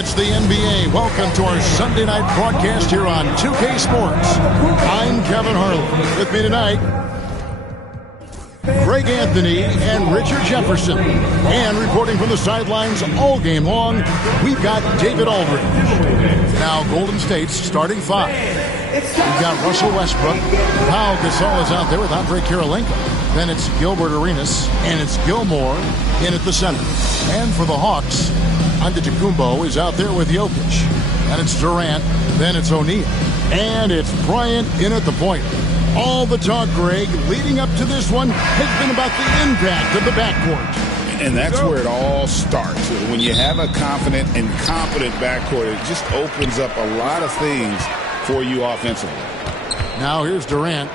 It's the NBA. Welcome to our Sunday night broadcast here on 2K Sports. I'm Kevin Harlan. With me tonight, Greg Anthony and Richard Jefferson. And reporting from the sidelines all game long, we've got David Aldridge. Now Golden State's starting five. We've got Russell Westbrook. Pau Gasol is out there with Andre Kirilenko. Then it's Gilbert Arenas, and it's Gilmore in at the center. And for the Hawks, Antetokounmpo is out there with Jokic. And it's Durant, then it's O'Neal. And it's Bryant in at the point. All the talk, Greg, leading up to this one has been about the impact of the backcourt. And that's where it all starts. When you have a confident and competent backcourt, it just opens up a lot of things for you offensively. Now here's Durant.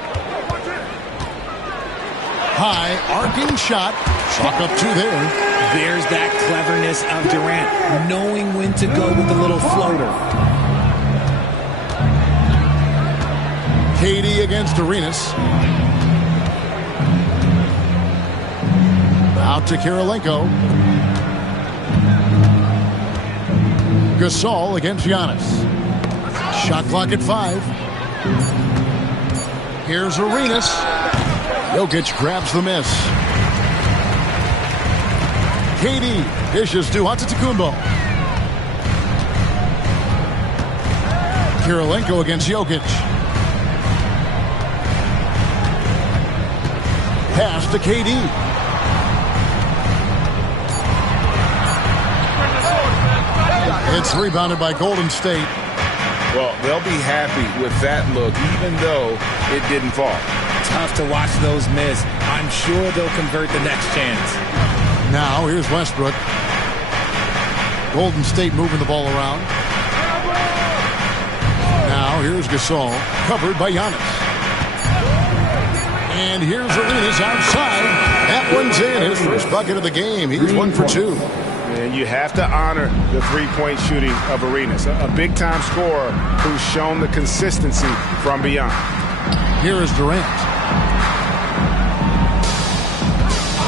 High, arcing shot. Chalk up two there. There's that cleverness of Durant, knowing when to go with the little floater. KD against Arenas. Out to Kirilenko. Gasol against Giannis. Shot clock at 5. Here's Arenas. Jokic grabs the miss. KD dishes to Antetokounmpo. Kirilenko against Jokic. Pass to KD. It's rebounded by Golden State. Well, they'll be happy with that look, even though it didn't fall. Tough to watch those miss. I'm sure they'll convert the next chance. Now, here's Westbrook. Golden State moving the ball around. Now, here's Gasol, covered by Giannis. And here's Arenas outside. That one's in. His first bucket of the game. He's 1 for 2. And you have to honor the three-point shooting of Arenas. A big-time scorer who's shown the consistency from beyond. Here is Durant.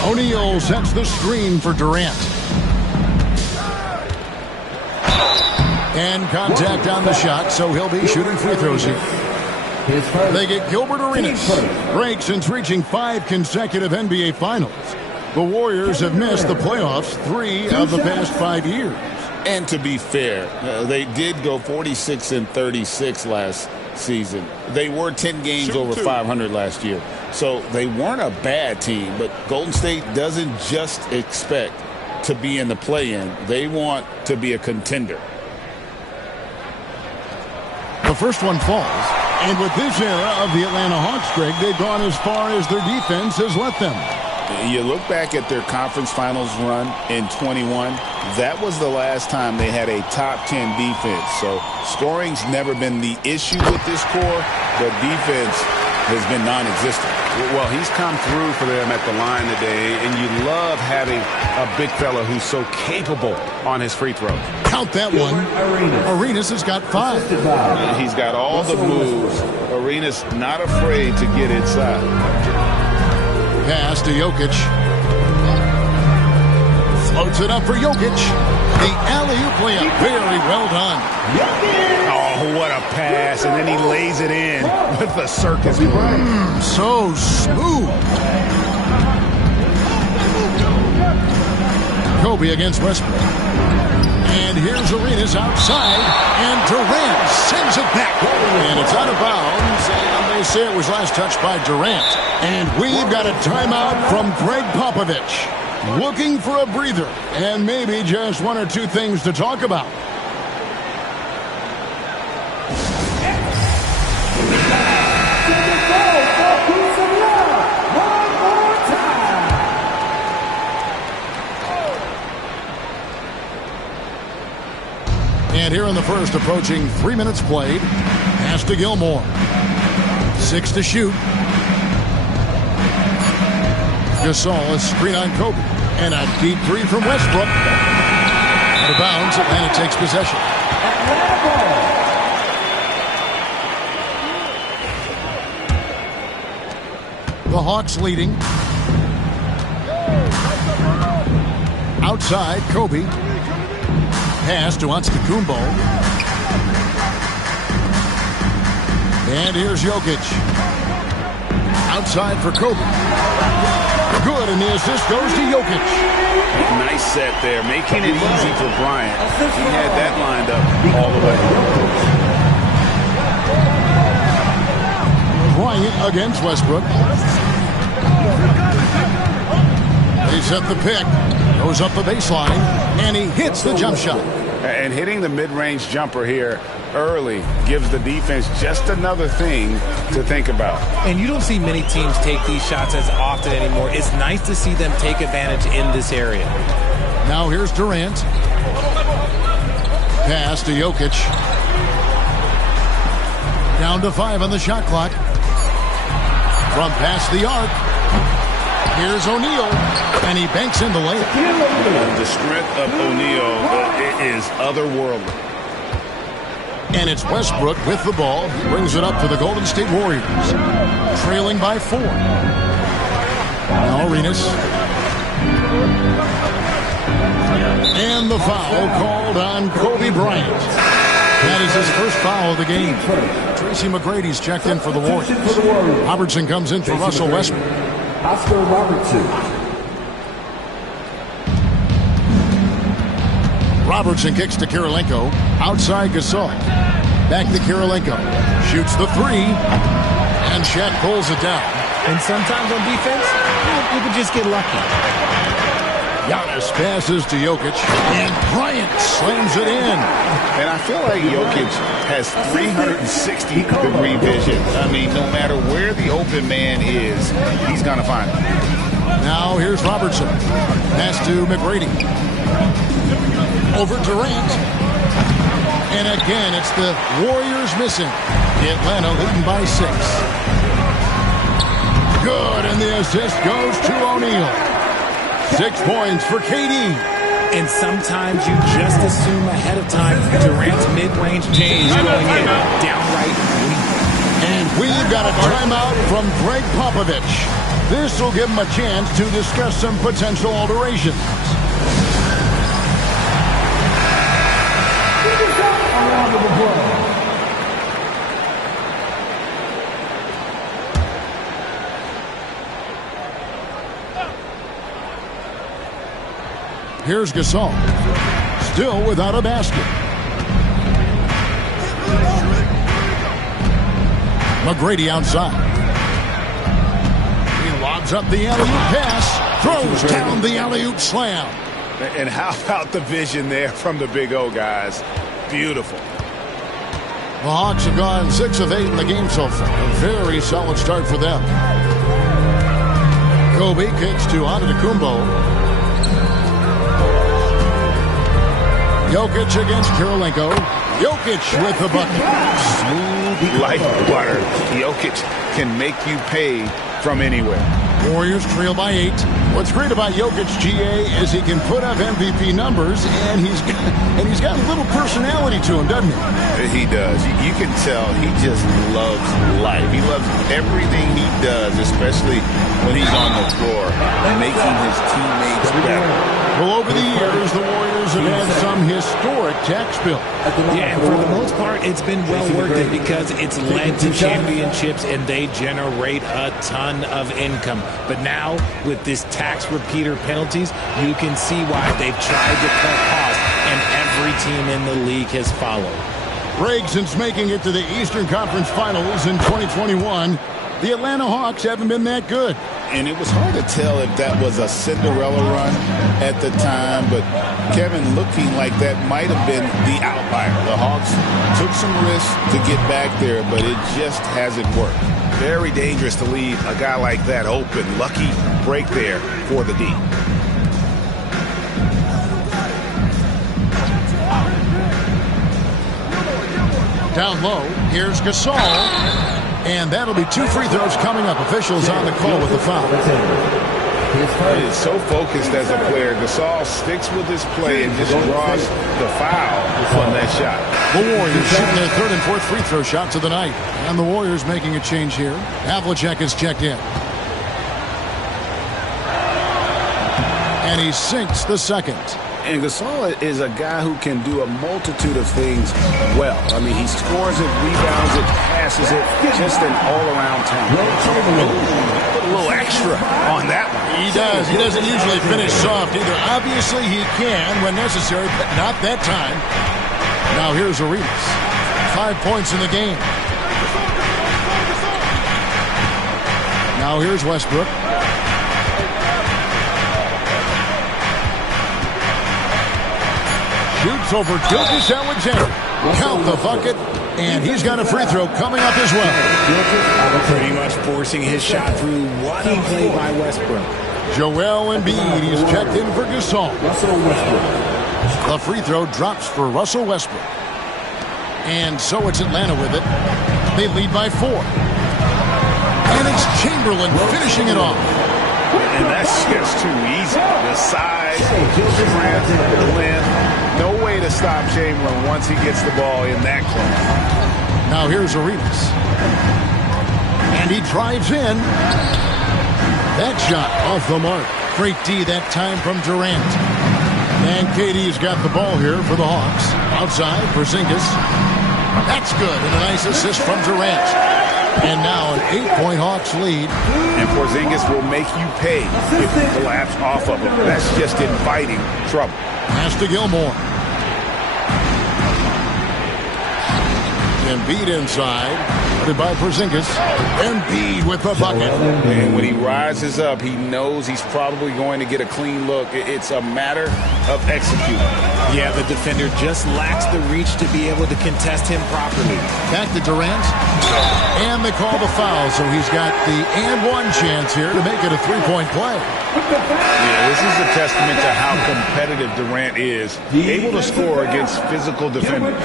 O'Neal sets the screen for Durant. And contact on the shot, so he'll be shooting free throws here. They get Gilbert Arenas. Break since reaching 5 consecutive NBA Finals. The Warriors have missed the playoffs 3 of the past 5 years. And to be fair, they did go 46-36 last season. They were 10 games over 500 last year. So they weren't a bad team, but Golden State doesn't just expect to be in the play-in. They want to be a contender. The first one falls. And with this era of the Atlanta Hawks, Greg, they've gone as far as their defense has let them. You look back at their conference finals run in 21, that was the last time they had a top 10 defense. So scoring's never been the issue with this core, but defense has been non-existent. Well, he's come through for them at the line today, and you love having a big fella who's so capable on his free throws. Count that one. Arenas has got 5. He's got all the moves. Arenas not afraid to get inside. Pass to Jokic. Floats it up for Jokic. The alley-oop layup. Very well done. Oh, what a pass. And then he lays it in with the circus. So smooth. Kobe against Westbrook. And here's Arenas outside. And Durant sends it back. And it's out of bounds. And they say it was last touched by Durant. And we've got a timeout from Greg Popovich. Looking for a breather. And maybe just 1 or 2 things to talk about. And here in the first, approaching 3 minutes played. Pass to Gilmore. 6 to shoot. Gasol, a screen on Kobe. And a deep 3 from Westbrook. Out of bounds, Atlanta takes possession. The Hawks leading. Outside, Kobe. pass to Antetokounmpo. And here's Jokic. Outside for Kobe. Good, and the assist goes to Jokic. Nice set there, making it easy for Bryant. He had that lined up all the way. Bryant against Westbrook. They set the pick. Goes up the baseline, and he hits the jump shot. And hitting the mid-range jumper here early gives the defense just another thing to think about. And you don't see many teams take these shots as often anymore. It's nice to see them take advantage in this area. Now here's Durant. Pass to Jokic. Down to 5 on the shot clock. From past the arc. Here's O'Neal, and he banks in the layup. The strength of O'Neal is otherworldly. And it's Westbrook with the ball. He brings it up for the Golden State Warriors. Trailing by 4. Now Arenas. And the foul called on Kobe Bryant. That is his first foul of the game. Tracy McGrady's checked in for the Warriors. Robertson comes in for Russell Westbrook. Oscar Robertson. Robertson kicks to Kirilenko. Outside Gasol. Back to Kirilenko. Shoots the 3. And Shaq pulls it down. And sometimes on defense, you can just get lucky. Giannis passes to Jokic. And Bryant slams it in. And I feel like Jokic has 360-degree vision. I mean, no matter where the open man is, he's going to find him. Now here's Robertson. Pass to McGrady. Over Durant. And again, it's the Warriors missing. Atlanta leading by 6. Good, and the assist goes to O'Neal. 6 points for KD. And sometimes you just assume ahead of time Durant's mid-range change going in. Downright weak. And we've got a timeout from Greg Popovich. This will give him a chance to discuss some potential alterations. Here's Gasol. Still without a basket. McGrady outside. He lobs up the alley-oop pass. Throws down the alley-oop slam. And how about the vision there from the Big O, guys? Beautiful. The Hawks have gone 6 of 8 in the game so far. A very solid start for them. Kobe kicks to Antetokounmpo. Jokic against Kirilenko. Jokic with the bucket. Smooth like butter. Jokic can make you pay from anywhere. Warriors trail by 8. What's great about Jokic, GA, is he can put up MVP numbers, and he's got a little personality to him, doesn't he? He does. You can tell he just loves life. He loves everything he does, especially when he's on the floor, making his teammates better. Well, over the years, the Warriors have had some historic tax bill. Yeah, and for the most part, it's been well worth it because it's led to championships and they generate a ton of income. But now, with this tax repeater penalties, you can see why they've tried to cut costs, and every team in the league has followed. Greg, since making it to the Eastern Conference Finals in 2021, the Atlanta Hawks haven't been that good. And it was hard to tell if that was a Cinderella run at the time, but Kevin looking like that might have been the outlier. The Hawks took some risks to get back there, but it just hasn't worked. Very dangerous to leave a guy like that open. Lucky break there for the D. Down low, here's Gasol. And that'll be 2 free throws coming up. Officials on the call with the foul. He is so focused as a player. Gasol sticks with his play and just draws the foul on that shot. The Warriors shooting their 3rd and 4th free throw shots of the night. And the Warriors making a change here. Havlicek is checked in. And he sinks the 2nd. And Gasol is a guy who can do a multitude of things well. I mean, he scores it, rebounds it, passes it, just an all-around talent. Put a little extra on that one. He does. He doesn't usually finish soft either. Obviously, he can when necessary, but not that time. Now here's Arenas. 5 points in the game. Now here's Westbrook. Shoots over Gilgeous-Alexander. Count the bucket, and he's got a free throw coming up as well. Pretty much forcing his shot through. What a play by Westbrook. Joel Embiid, he's checked in for Gasol. The free throw drops for Russell Westbrook. And so it's Atlanta with it. They lead by 4. And it's Chamberlain finishing it off. And that's just too easy. The size, strength, the length. No way to stop Chamberlain once he gets the ball in that corner. Now here's Arenas. And he drives in. That shot off the mark. Great D that time from Durant. And KD's got the ball here for the Hawks. Outside, Porzingis. That's good. And a nice assist from Durant. And now an 8-point Hawks lead. And Porzingis will make you pay if you collapse off of him. That's just inviting trouble. Pass to Gilmore. Embiid inside. Put by Porzingis. Embiid with the bucket. And when he rises up, he knows he's probably going to get a clean look. It's a matter of executing. Yeah, the defender just lacks the reach to be able to contest him properly. Back to Durant. And they call the foul, so he's got the and one chance here to make it a 3-point play. Yeah, this is a testament to how competitive Durant is, able to score against physical defenders.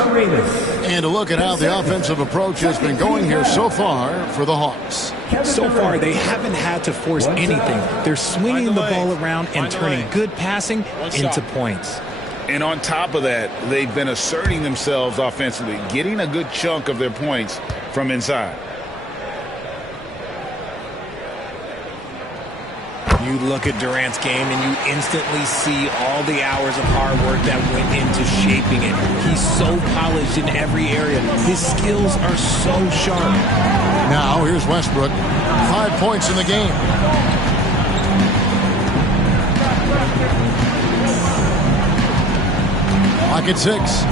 And to look at how the offensive approach has been going here so far for the Hawks. So far, they haven't had to force anything. They're swinging the ball around and turning good passing into points. And on top of that, they've been asserting themselves offensively, getting a good chunk of their points from inside. You look at Durant's game and you instantly see all the hours of hard work that went into shaping it. He's so polished in every area. His skills are so sharp. Now here's Westbrook. 5 points in the game. Clock at 6.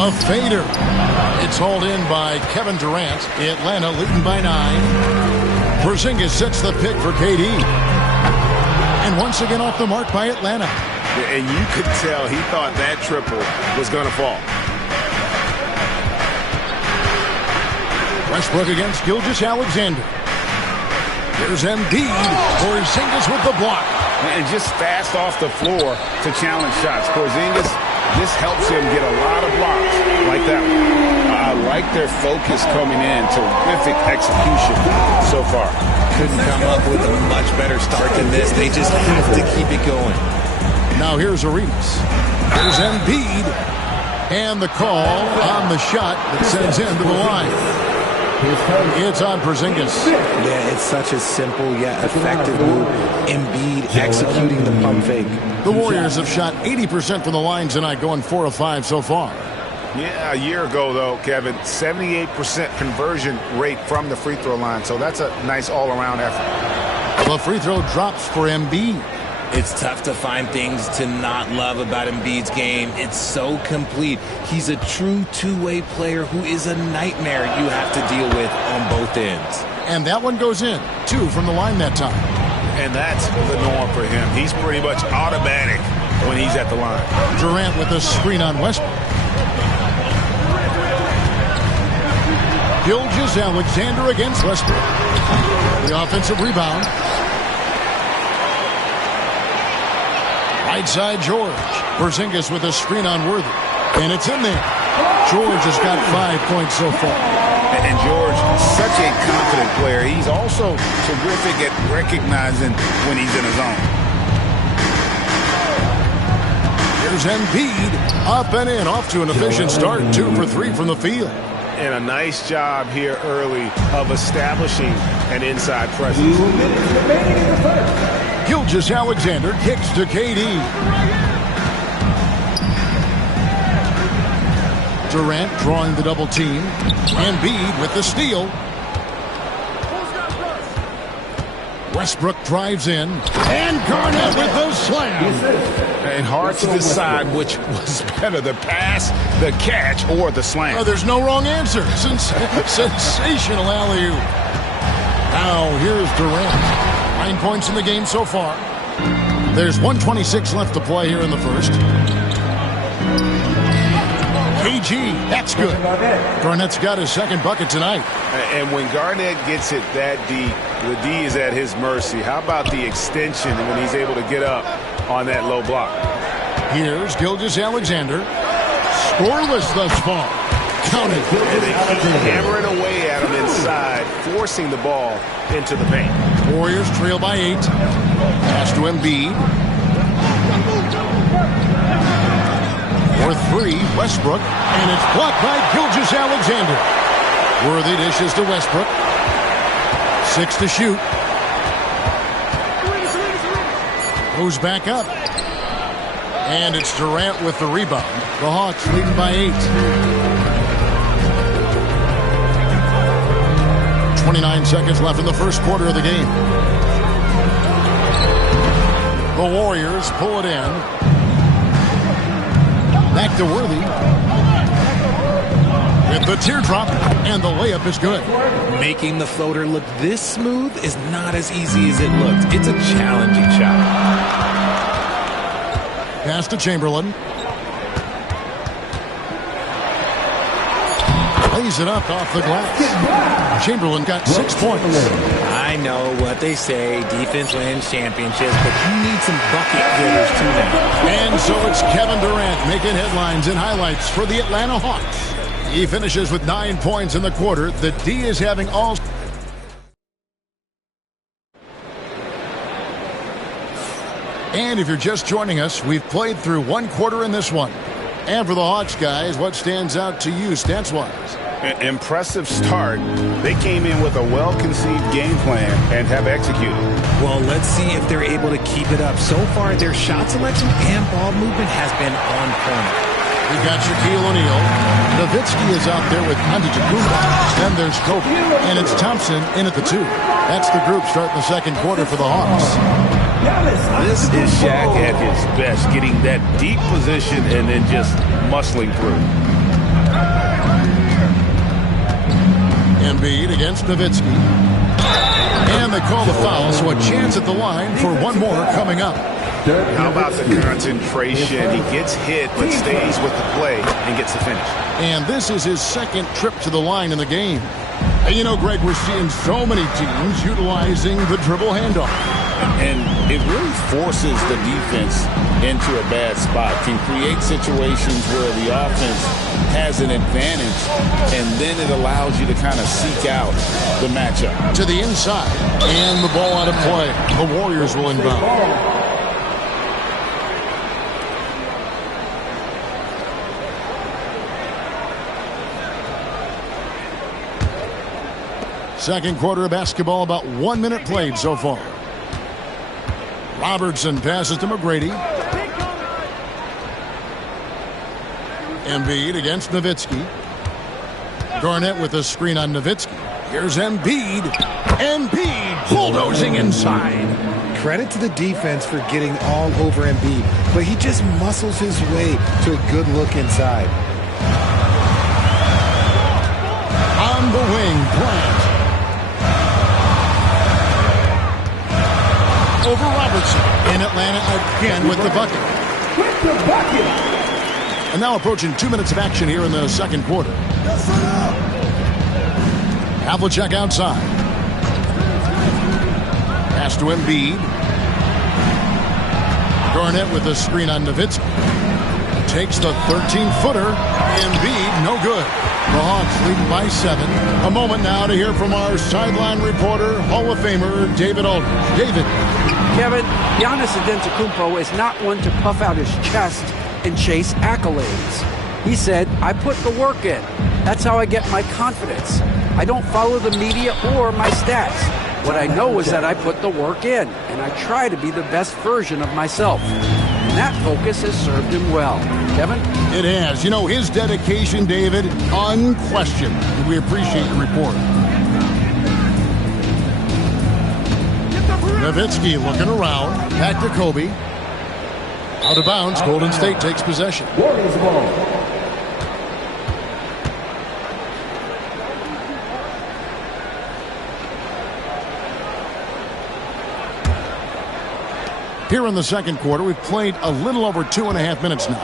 A fader. It's hauled in by Kevin Durant. Atlanta leading by 9. Porzingis sets the pick for KD. And once again off the mark by Atlanta. And you could tell he thought that triple was going to fall. Westbrook against Gilgeous-Alexander. Here's Embiid. Porzingis with the block. And just fast off the floor to challenge shots. Porzingis, this helps him get a lot of blocks like that one. I like their focus coming in. Terrific execution so far. Couldn't come up with a much better start than this. They just have to keep it going. Now here's Arenas. Here's Embiid. And the call on the shot that sends him to the line. It's on Porzingis. Yeah, it's such a simple yet effective move. Embiid executing the pump fake. The Warriors have shot 80% from the line tonight, going 4 of 5 so far. Yeah, a year ago, though, Kevin, 78% conversion rate from the free throw line. So that's a nice all-around effort. The free throw drops for Embiid. It's tough to find things to not love about Embiid's game. It's so complete. He's a true two-way player who is a nightmare you have to deal with on both ends. And that one goes in. 2 from the line that time. And that's the norm for him. He's pretty much automatic when he's at the line. Durant with a screen on Westbrook. Gilgeous-Alexander against Westbrook. The offensive rebound. Right side, George. Porzingis with a screen on Worthy. And it's in there. George has got 5 points so far. And George, such a confident player. He's also terrific at recognizing when he's in his zone. Here's Embiid. Up and in. Off to an efficient start. 2 for 3 from the field. And a nice job here early of establishing an inside presence. Gilgeous-Alexander kicks to KD. Durant drawing the double team. Embiid with the steal. Westbrook drives in. And Garnett with the slam. And hard to decide which was better, the pass, the catch, or the slam. Oh, there's no wrong answer. Sensational alley-oop. Now here's Durant. 9 points in the game so far. There's 1:26 left to play here in the first. KG, that's good. Garnett's got his second bucket tonight. And when Garnett gets it that deep, the D is at his mercy. How about the extension when he's able to get up on that low block? Here's Gilgeous-Alexander. Scoreless thus far. Counted. And they keep hammering away at him inside, forcing the ball into the paint. Warriors trail by 8. Pass to Embiid. For 3, Westbrook. And it's blocked by Gilgeous-Alexander. Worthy dishes to Westbrook. 6 to shoot. Goes back up. And it's Durant with the rebound. The Hawks leading by 8. 29 seconds left in the first quarter of the game. The Warriors pull it in. Back to Worthy. With the teardrop, and the layup is good. Making the floater look this smooth is not as easy as it looks. It's a challenging shot. Pass to Chamberlain. Lays it up off the glass. Chamberlain got 6 points. I know what they say, defense wins championships, but you need some bucket getters too now. And so it's Kevin Durant making headlines and highlights for the Atlanta Hawks. He finishes with 9 points in the quarter. The D is having all... And if you're just joining us, we've played through 1 quarter in this one. And for the Hawks, guys, what stands out to you stats-wise? Impressive start. They came in with a well-conceived game plan and have executed. Well, let's see if they're able to keep it up. So far, their shot selection and ball movement has been on point. We've got Shaquille O'Neal. Nowitzki is out there with Antetokounmpo. Then there's Kobe. And it's Thompson in at the 2. That's the group starting the second quarter for the Hawks. This is Shaq at his best, getting that deep position and then just muscling through. Embiid against Nowitzki. And they call the foul, so a chance at the line for one more coming up. How about the concentration? He gets hit but stays with the play and gets the finish. And this is his second trip to the line in the game. And you know, Greg, we're seeing so many teams utilizing the dribble handoff. And it really forces the defense into a bad spot, can create situations where the offense has an advantage, and then it allows you to kind of seek out the matchup. To the inside, and the ball out of play. The Warriors will inbound. Second quarter of basketball, about 1 minute played so far. Robertson passes to McGrady. Embiid against Nowitzki. Garnett with a screen on Nowitzki. Here's Embiid. Embiid bulldozing inside. Credit to the defense for getting all over Embiid, but he just muscles his way to a good look inside. On the wing, Bryant. Over Robertson. In Atlanta again with the bucket. And now approaching 2 minutes of action here in the second quarter. Havlicek outside. Pass to Embiid. Garnett with the screen on Nowitzki. Takes the 13-footer. Embiid, no good. The Hawks leading by 7. A moment now to hear from our sideline reporter, Hall of Famer David Aldridge. David. Kevin, Giannis Antetokounmpo is not one to puff out his chest and chase accolades. He said, I put the work in. That's how I get my confidence. I don't follow the media or my stats. What I know is that I put the work in, and I try to be the best version of myself. And that focus has served him well. Kevin? It has. You know, his dedication, David, unquestioned. We appreciate your report. Nowitzki looking around. Back to Kobe. Out of bounds. Golden State takes possession. Warriors ball. Here in the second quarter, we've played a little over 2.5 minutes now.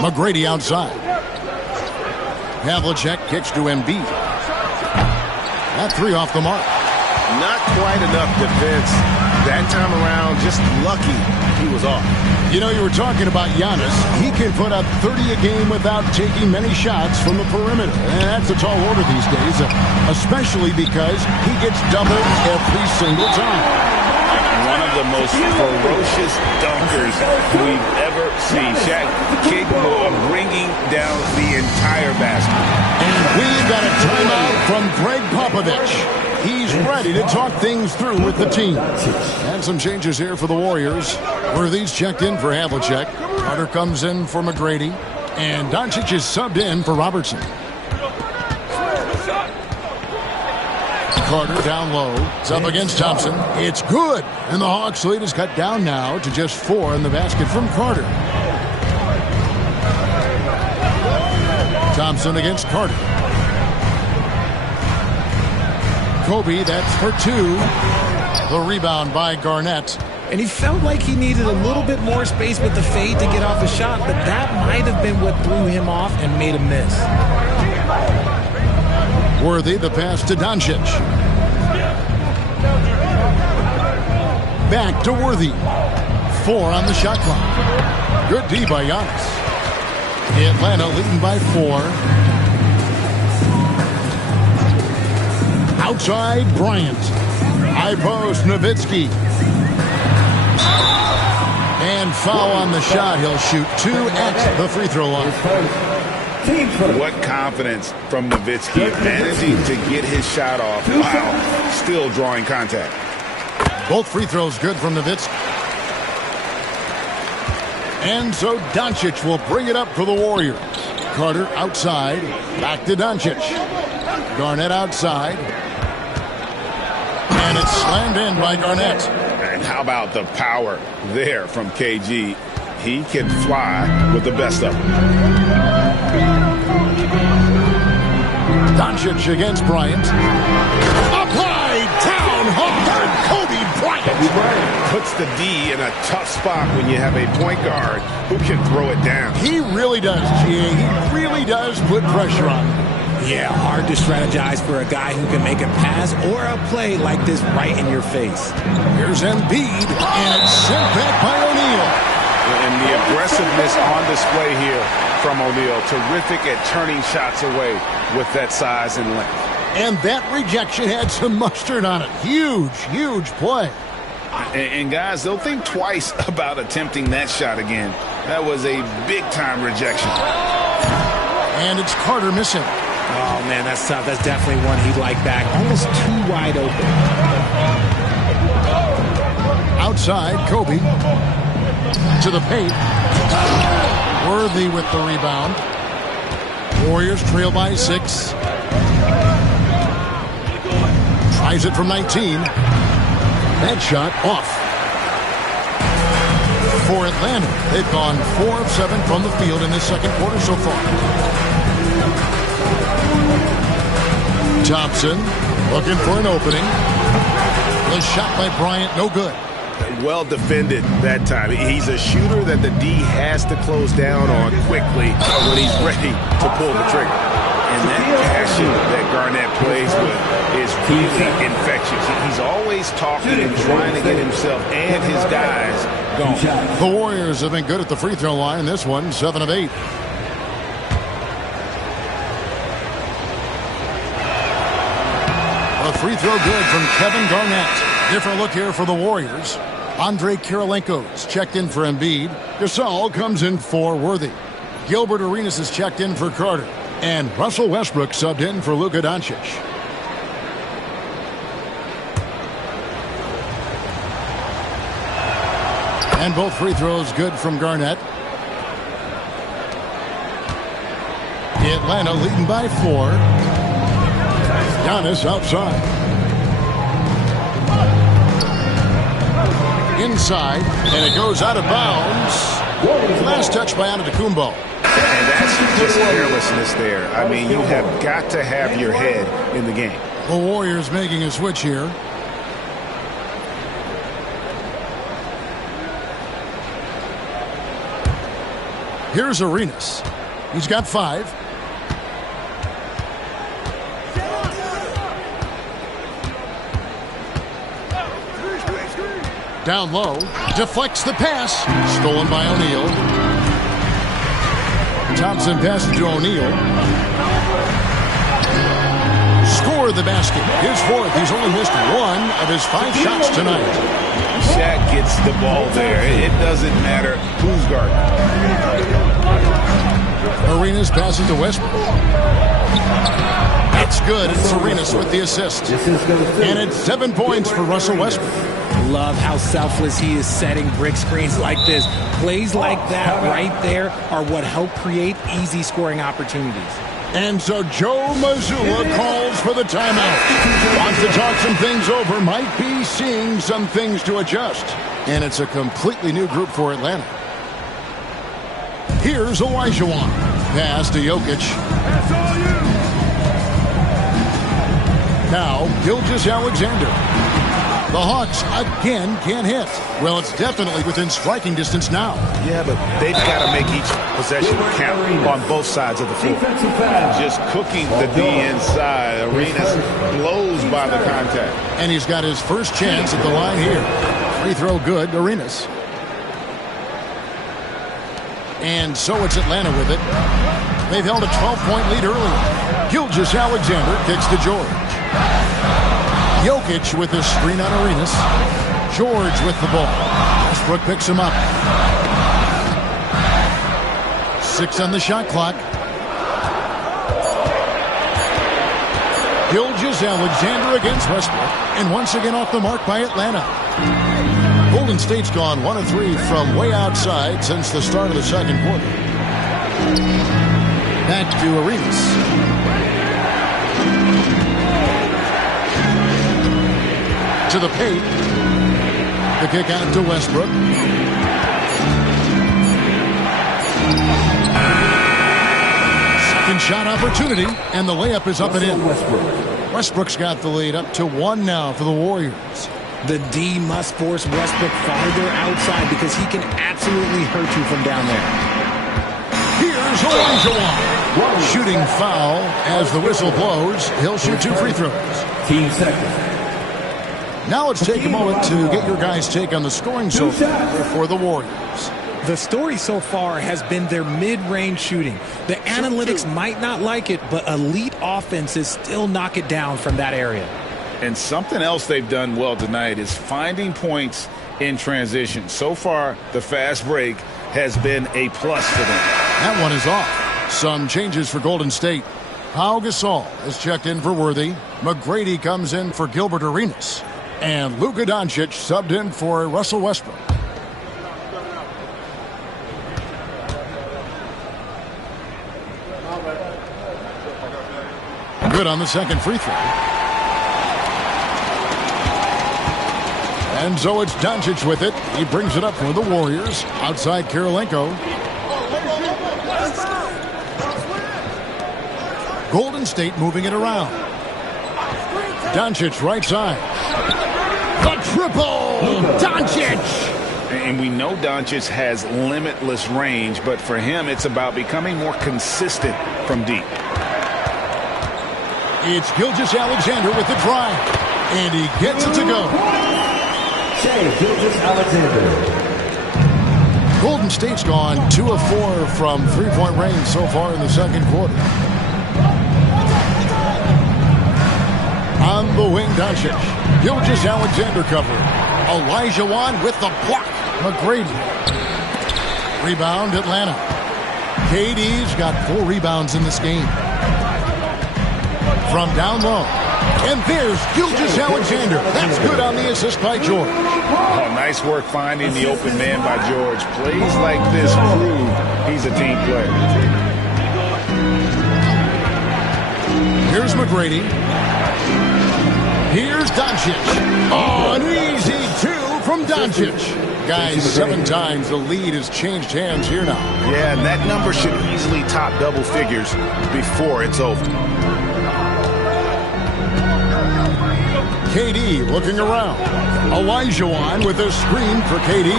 McGrady outside. Havlicek kicks to Embiid. That three off the mark. Not quite enough defense. That time around, just lucky he was off. You know, you were talking about Giannis. He can put up 30 a game without taking many shots from the perimeter. And that's a tall order these days, especially because he gets doubled every single time. One of the most ferocious dunkers we've ever seen. Shaq capable of bringing down the entire basket. And we've got a timeout from Greg Popovich. He's ready to talk things through with the team. And some changes here for the Warriors. Worthy's checked in for Havlicek. Carter comes in for McGrady. And Doncic is subbed in for Robertson. Carter down low. It's up against Thompson. It's good. And the Hawks lead is cut down now to just 4 in the basket from Carter. Thompson against Carter. Kobe, that's for 2. The rebound by Garnett. And he felt like he needed a little bit more space with the fade to get off a shot, but that might have been what threw him off and made him miss. Worthy, the pass to Doncic. Back to Worthy. 4 on the shot clock. Good D by Giannis. Atlanta leading by 4. Outside, Bryant. High post, Nowitzki. And foul on the shot. He'll shoot 2 at the free throw line. What confidence from Nowitzki, managing to get his shot off while still drawing contact. Both free throws good from Nowitzki. And so Doncic will bring it up for the Warriors. Carter outside. Back to Doncic. Garnett outside. And it's slammed in by Garnett. And how about the power there from KG? He can fly with the best of them. Doncic against Bryant. Applied down hard. Kobe Bryant puts the D in a tough spot when you have a point guard who can throw it down. He really does, G.A. He really does put pressure on him. Yeah, hard to strategize for a guy who can make a pass or a play like this right in your face. Here's Embiid, and it's sent back by O'Neal. And the aggressiveness on display here from O'Neal. Terrific at turning shots away with that size and length. And that rejection had some mustard on it. Huge, huge play. And guys, they'll think twice about attempting that shot again. That was a big-time rejection. And it's Carter missing. Oh, man, that's tough. That's definitely one he'd like back. Almost too wide open. Outside, Kobe. To the paint. Worthy with the rebound. Warriors trail by 6. Tries it from 19. That shot off. For Atlanta, they've gone 4 of 7 from the field in this second quarter so far. Thompson looking for an opening. The shot by Bryant, no good. Well defended that time. He's a shooter that the D has to close down on quickly when he's ready to pull the trigger. And that passion that Garnett plays with is really infectious. He's always talking and trying to get himself and his guys going. The Warriors have been good at the free throw line. This one, 7 of 8. A free throw good from Kevin Garnett. Different look here for the Warriors. Andre Kirilenko's checked in for Embiid. Gasol comes in for Worthy. Gilbert Arenas is checked in for Carter. And Russell Westbrook subbed in for Luka Doncic. And both free throws good from Garnett. Atlanta leading by 4. Giannis outside. Inside, and it goes out of bounds. Last touch by Antetokounmpo. And that's just carelessness there. I mean, you have got to have your head in the game. The Warriors making a switch here. Here's Arenas. He's got 5. Down low, deflects the pass. Stolen by O'Neal. Thompson passes to O'Neal. Score the basket. His 4th. He's only missed 1 of his 5 shots tonight. Shaq gets the ball there. It doesn't matter who's guarding. Arenas passes to Westbrook. It's good. It's Arenas with the assist. And it's 7 points for Russell Westbrook. Love how selfless he is setting brick screens like this. Plays like that right there are what help create easy scoring opportunities. And so Joe Mazzulla calls for the timeout. Wants to talk some things over. Might be seeing some things to adjust. And it's a completely new group for Atlanta. Here's Olajuwon. Pass to Jokic. Now, Gilgeous-Alexander. The Hawks again can't hit. Well, it's definitely within striking distance now. Yeah, but they've got to make each possession count on both sides of the floor. Just cooking the D inside. Arenas blows by the contact. And he's got his first chance at the line here. Free throw good, Arenas. And so it's Atlanta with it. They've held a 12-point lead earlier. Gilgeous-Alexander kicks to George. Jokic with his screen on Arenas. George with the ball. Westbrook picks him up. 6 on the shot clock. Gilgeous-Alexander against Westbrook. And once again off the mark by Atlanta. Golden State's gone 1 of 3 from way outside since the start of the second quarter. Back to Arenas. To the paint. The kick out to Westbrook. Second shot opportunity, and the layup is up and in. Westbrook's got the lead up to 1 now for the Warriors. The D must force Westbrook farther outside because he can absolutely hurt you from down there. Here's Olajuwon. Shooting foul as the whistle blows. He'll shoot 2 free throws. Team second. Now let's take a moment to get your guys' take on the scoring so far for the Warriors. The story so far has been their mid-range shooting. The analytics might not like it, but elite offenses still knock it down from that area. And something else they've done well tonight is finding points in transition. So far, the fast break has been a plus for them. That one is off. Some changes for Golden State. Pau Gasol is checked in for Worthy. McGrady comes in for Gilbert Arenas. And Luka Doncic subbed in for Russell Westbrook. Good on the second free throw. And so it's Doncic with it. He brings it up for the Warriors. Outside Kirilenko. Golden State moving it around. Doncic right side. The triple! Doncic! And we know Doncic has limitless range, but for him, it's about becoming more consistent from deep. It's Gilgeous-Alexander with the drive. And he gets it to go. Gilgeous-Alexander. Golden State's gone 2 of 4 from three-point range so far in the second quarter. On the wing, Doncic. Gilgeous-Alexander covering. Olajuwon with the block. McGrady. Rebound, Atlanta. KD's got 4 rebounds in this game. From down low. And there's Gilgeous-Alexander. That's good on the assist by George. Oh, nice work finding the open man by George. Plays like this prove he's a team player. Here's McGrady. Here's Doncic. Oh, an easy two from Doncic. Guys, 7 times the lead has changed hands here now. Yeah, and that number should easily top double figures before it's over. KD looking around. Olajuwon with a screen for KD.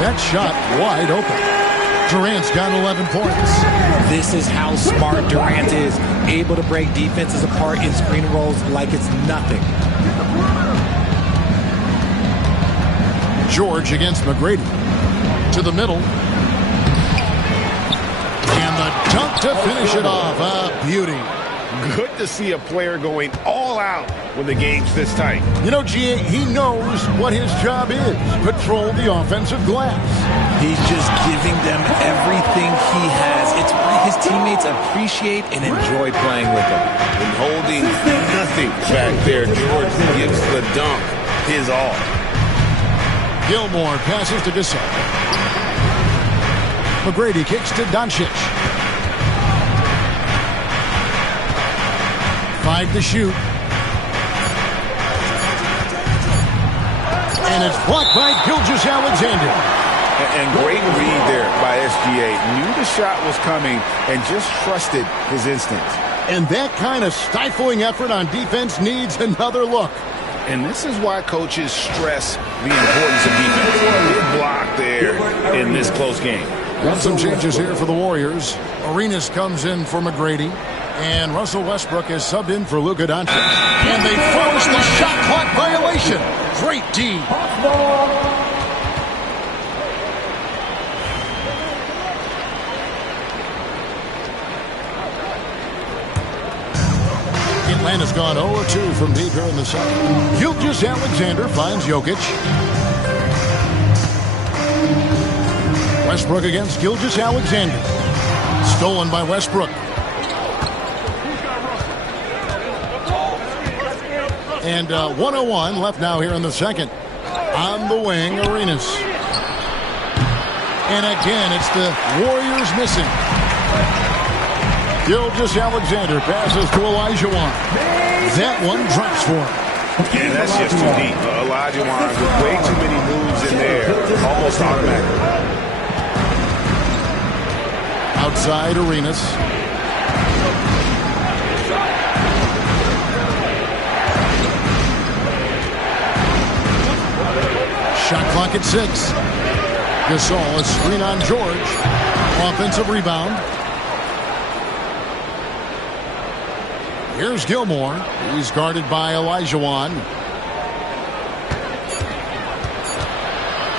That shot wide open. Durant's got 11 points. This is how smart Durant is. Able to break defenses apart in screen rolls like it's nothing. George against McGrady. To the middle. And the dunk to finish it off. A beauty. Good to see a player going all out when the game's this tight. You know, G.A., he knows what his job is. Control the offensive glass. He's just giving them everything he has. It's why his teammates appreciate and enjoy playing with him. And holding nothing back there, George gives the dunk his all. Gilmore passes to Gasol. McGrady kicks to Doncic. 5 to shoot. And it's blocked by Gilgeous-Alexander. And great read there by SGA. Knew the shot was coming and just trusted his instincts. And that kind of stifling effort on defense needs another look. And this is why coaches stress the importance of defense. Good block there in this close game. Got some changes here for the Warriors. Arenas comes in for McGrady. And Russell Westbrook is subbed in for Luka Doncic. And they force the shot clock violation. Great D. Atlanta's gone 0-2 from deep here in the second. Gilgeous-Alexander finds Jokic. Westbrook against Gilgeous-Alexander. Stolen by Westbrook. And 1:01 left now here in the second. On the wing, Arenas. And again, it's the Warriors missing. Gilgeous-Alexander passes to Olajuwon. That one drops for him. And that's just too deep. Olajuwon with way too many moves in there. Almost automatic. Outside Arenas. Shot clock at 6. Gasol, a screen on George. Offensive rebound. Here's Gilmore. He's guarded by Olajuwon.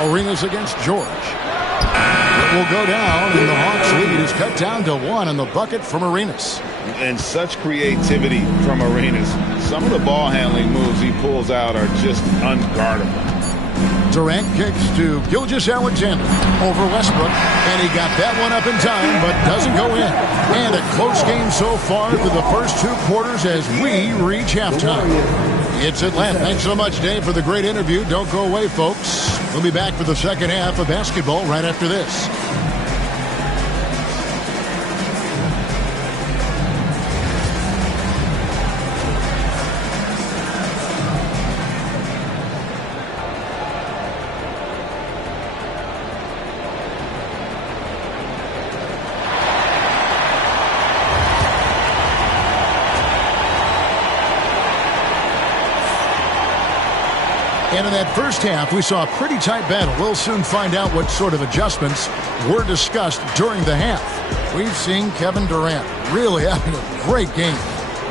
Arenas against George. It will go down, and the Hawks lead is cut down to 1 in the bucket from Arenas. And such creativity from Arenas. Some of the ball handling moves he pulls out are just unguardable. Durant kicks to Gilgeous-Alexander over Westbrook, and he got that one up in time, but doesn't go in. And a close game so far through the first 2 quarters as we reach halftime. It's Atlanta. Thanks so much, Dave, for the great interview. Don't go away, folks. We'll be back for the second half of basketball right after this. And in that first half, we saw a pretty tight battle. We'll soon find out what sort of adjustments were discussed during the half. We've seen Kevin Durant really having a great game.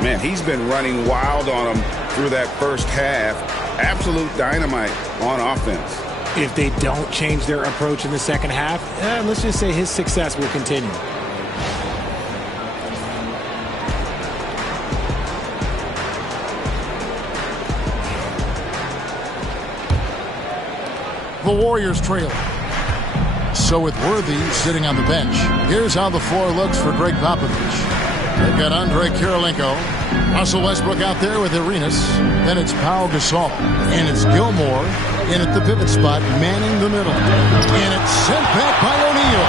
Man, he's been running wild on them through that first half. Absolute dynamite on offense. If they don't change their approach in the second half, let's just say his success will continue. The Warriors trail. So with Worthy sitting on the bench, here's how the floor looks for Greg Popovich. They've got Andre Kirilenko. Russell Westbrook out there with Arenas. Then it's Pau Gasol. And it's Gilmore in at the pivot spot, manning the middle. And it's sent back by O'Neal.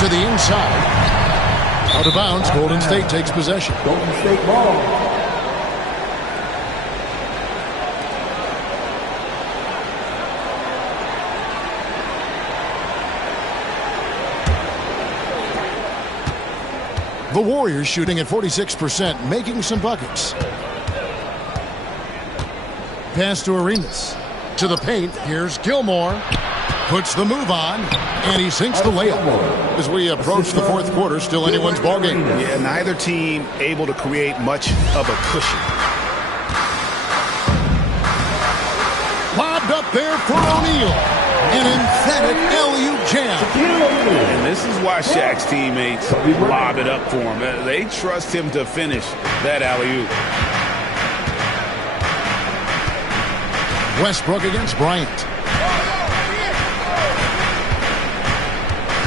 To the inside. Out of bounds. Golden State takes possession. Golden State ball. The Warriors shooting at 46%, making some buckets. Pass to Arenas. To the paint. Here's Gilmore. Puts the move on, and he sinks the layup. As we approach the fourth quarter, still anyone's ballgame. Yeah, neither team able to create much of a cushion. Lobbed up there for O'Neal. An emphatic LU jam. And this is why Shaq's teammates lob it up for him. They trust him to finish that alley-oop. Westbrook against Bryant.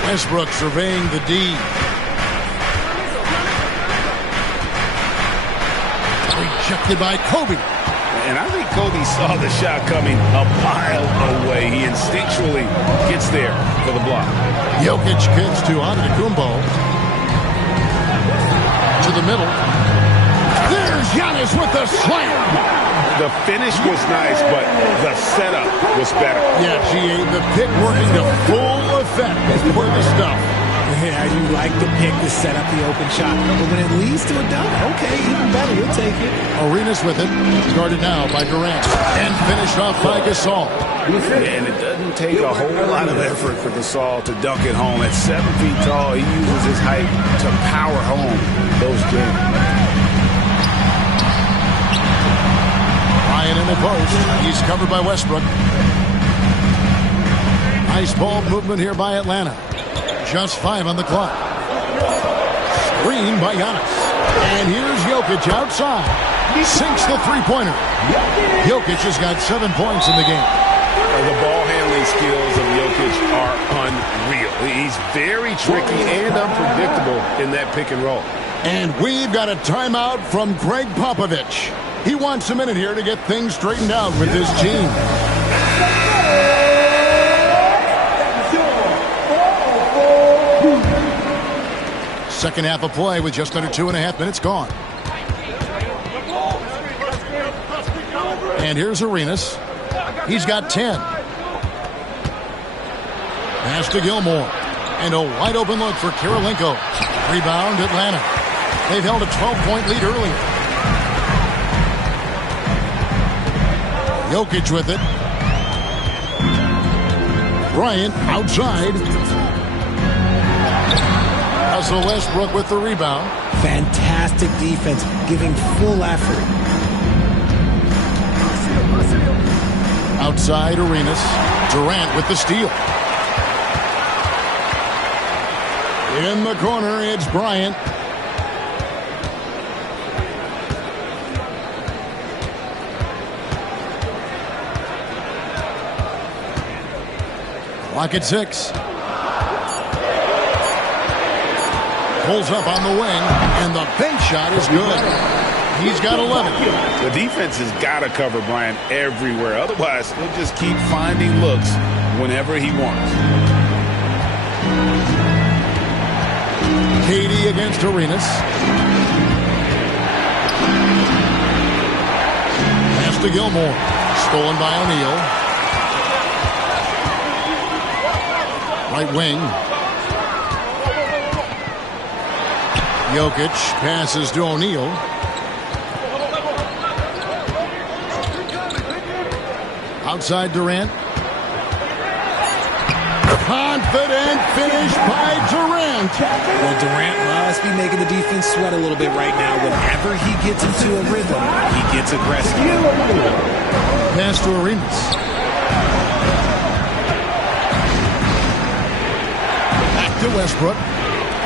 Westbrook surveying the D. Rejected by Kobe. And I think Kobe saw the shot coming a mile away. He instinctually gets there for the block. Jokic kicks to Antetokounmpo. To the middle. There's Giannis with the slam. The finish was nice, but the setup was better. Yeah, G.A., the pick working to full effect for the stuff. Yeah, you like the pick to set up the open shot. But when it leads to a dunk, okay, even better. We'll take it. Arenas with it. Guarded now by Durant. And finished off by Gasol. And it doesn't take a whole lot of effort for Gasol to dunk it home. At 7 feet tall, he uses his height to power home those jams. Ryan in the post. He's covered by Westbrook. Nice ball movement here by Atlanta. Just 5 on the clock. Screen by Giannis. And here's Jokic outside. He sinks the three-pointer. Jokic has got 7 points in the game. The ball handling skills of Jokic are unreal. He's very tricky and unpredictable in that pick and roll. And we've got a timeout from Greg Popovich. He wants a minute here to get things straightened out with his team. Second half of play with just under 2.5 minutes gone. And here's Arenas. He's got 10. Pass to Gilmore. And a wide open look for Kirilenko. Rebound Atlanta. They've held a 12-point lead earlier. Jokic with it. Bryant outside. Russell Westbrook with the rebound. Fantastic defense, giving full effort. Outside Arenas. Durant with the steal. In the corner, it's Bryant. Clock at 6. Pulls up on the wing, and the bank shot is good. He's got 11. The defense has got to cover Bryant everywhere. Otherwise, he'll just keep finding looks whenever he wants. Katie against Arenas. Pass to Gilmore. Stolen by O'Neal. Right wing. Jokic passes to O'Neal. Outside Durant. Confident finish by Durant. Well, Durant must be making the defense sweat a little bit right now. Whenever he gets into a rhythm, he gets aggressive. Pass to Arenas. Back to Westbrook.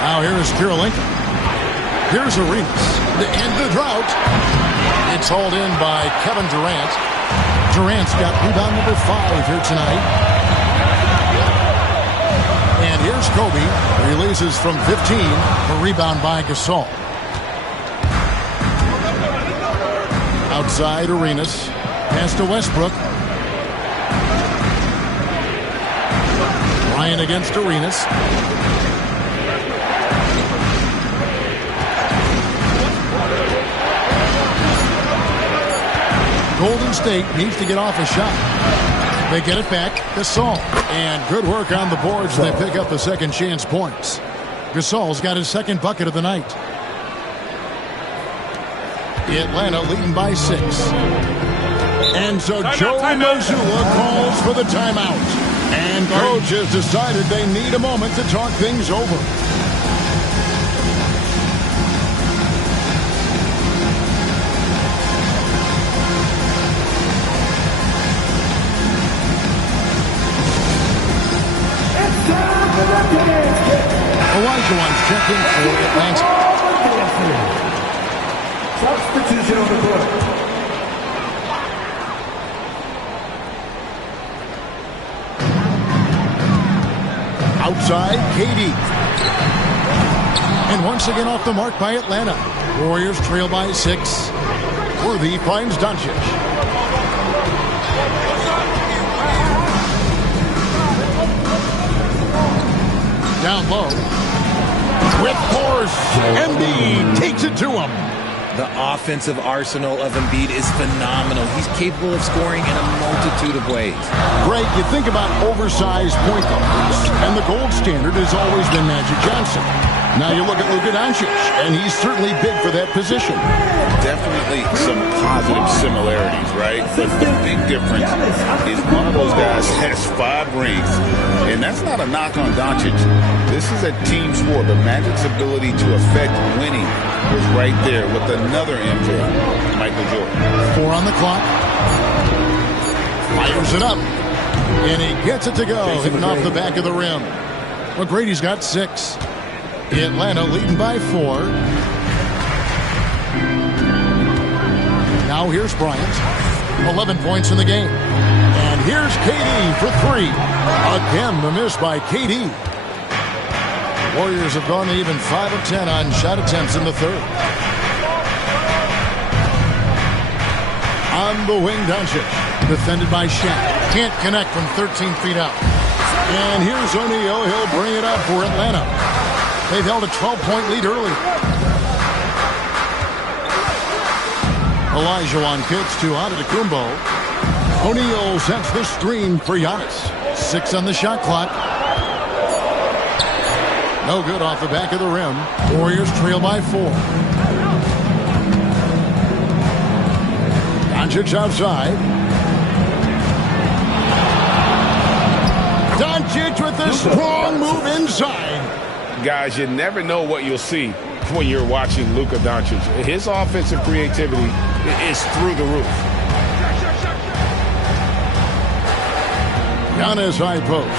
Now here is Kirilenko. Here's Arenas to end the drought. It's hauled in by Kevin Durant. Durant's got rebound number 5 here tonight. And And here's Kobe. Releases from 15. A rebound by Gasol. Outside Arenas. Pass to Westbrook. Bryant against Arenas. Golden State needs to get off a shot. They get it back. Gasol. And good work on the boards. They pick up the second chance points. Gasol's got his second bucket of the night. Atlanta leading by 6. And so Joe Mazzulla calls for the timeout. And coach has decided they need a moment to talk things over. Olajuwon's checking for Atlanta. Substitution on the court. Outside, KD. And once again off the mark by Atlanta. Warriors trail by 6. Worthy finds Doncic. Down low. With force. Embiid takes it to him. The offensive arsenal of Embiid is phenomenal. He's capable of scoring in a multitude of ways. Greg, you think about oversized point guards, and the gold standard has always been Magic Johnson. Now you look at Luka Doncic, and he's certainly big for that position. Definitely some positive similarities, right? But the big difference is one of those guys has 5 rings, and that's not a knock on Doncic. This is a team sport, but Magic's ability to affect winning was right there with another MJ, Michael Jordan. 4 on the clock. Fires it up. And he gets it to go, hitting off the back of the rim. McGrady's got 6. Atlanta leading by 4. Now here's Bryant. 11 points in the game. And here's KD for 3. Again, the miss by KD. Warriors have gone to even 5 of 10 on shot attempts in the third. On the wing, Doncic. Defended by Shaq. Can't connect from 13 feet out. And here's O'Neal. He'll bring it up for Atlanta. They've held a 12-point lead early. Olajuwon kicks to Antetokounmpo. O'Neal sets the screen for Giannis. 6 on the shot clock. No good off the back of the rim. Warriors trail by 4. Doncic outside. Doncic with a strong move inside. Guys, you never know what you'll see when you're watching Luka Doncic. His offensive creativity is through the roof. Giannis high post.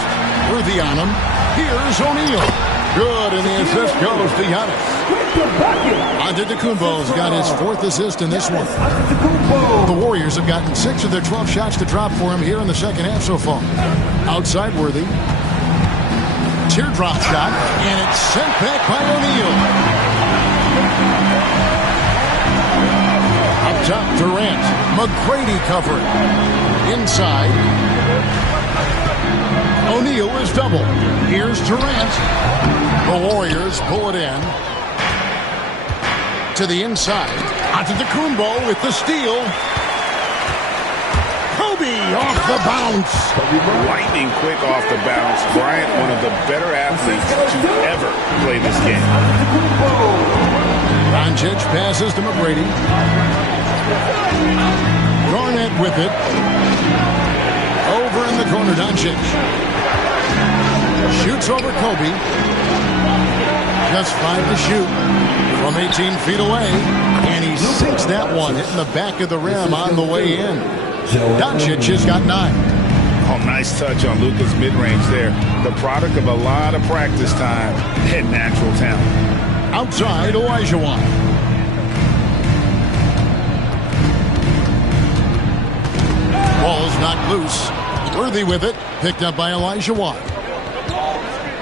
Worthy on him. Here's O'Neal. Good, and the assist goes to Giannis. Antetokounmpo's got his 4th assist in this one. The Warriors have gotten 6 of their 12 shots to drop for him here in the second half so far. Outside Worthy. Teardrop shot, and it's sent back by O'Neal. Up top, Durant. McGrady covering. Inside. O'Neal is double. Here's Durant. The Warriors pull it in. To the inside. Antetokounmpo with the steal. Kobe off the bounce. Lightning quick off the bounce. Bryant, one of the better athletes to ever play this game. Doncic passes to McGrady. Garnett with it. Over in the corner, Doncic. Shoots over Kobe. Just 5 to shoot from 18 feet away. And he sinks that one, hitting the back of the rim on the way in. Doncic has got 9. Oh, nice touch on Luka's mid-range there. The product of a lot of practice time and natural talent. Outside, Olajuwon. Ball's knocked loose. Worthy with it. Picked up by Olajuwon.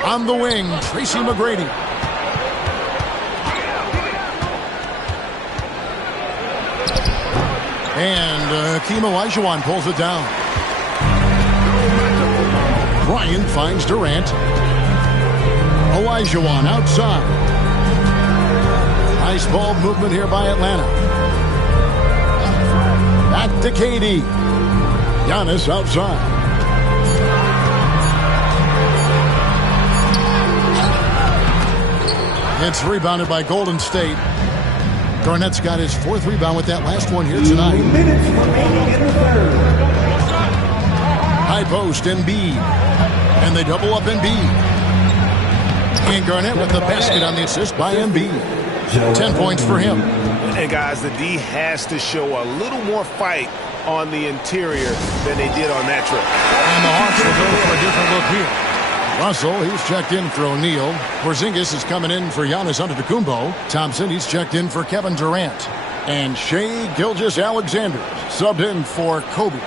On the wing, Tracy McGrady. And Hakeem Olajuwon pulls it down. Bryant finds Durant. Olajuwon outside. Nice ball movement here by Atlanta. Back to KD. Giannis outside. It's rebounded by Golden State. Garnett's got his 4th rebound with that last one here tonight. 2 minutes remaining in the third. High post, Embiid. And they double up Embiid. And Garnett with the basket on the assist by Embiid. 10 points for him. And guys, the D has to show a little more fight on the interior than they did on that trip. And the Hawks will go for a different look here. Russell, he's checked in for O'Neal. Porzingis is coming in for Giannis Antetokounmpo. Thompson, he's checked in for Kevin Durant. And Shai Gilgeous-Alexander subbed in for Kobe.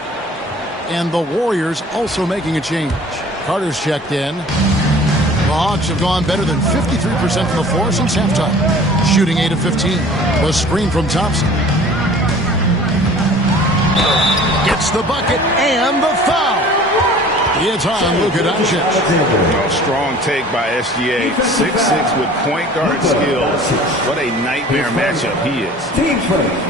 And the Warriors also making a change. Carter's checked in. The Hawks have gone better than 53% from the floor since halftime. Shooting 8 of 15. The screen from Thompson. Gets the bucket and the foul. It's on Luka Doncic. Strong take by SGA. 6'6" with point guard skills. What a nightmare matchup he is.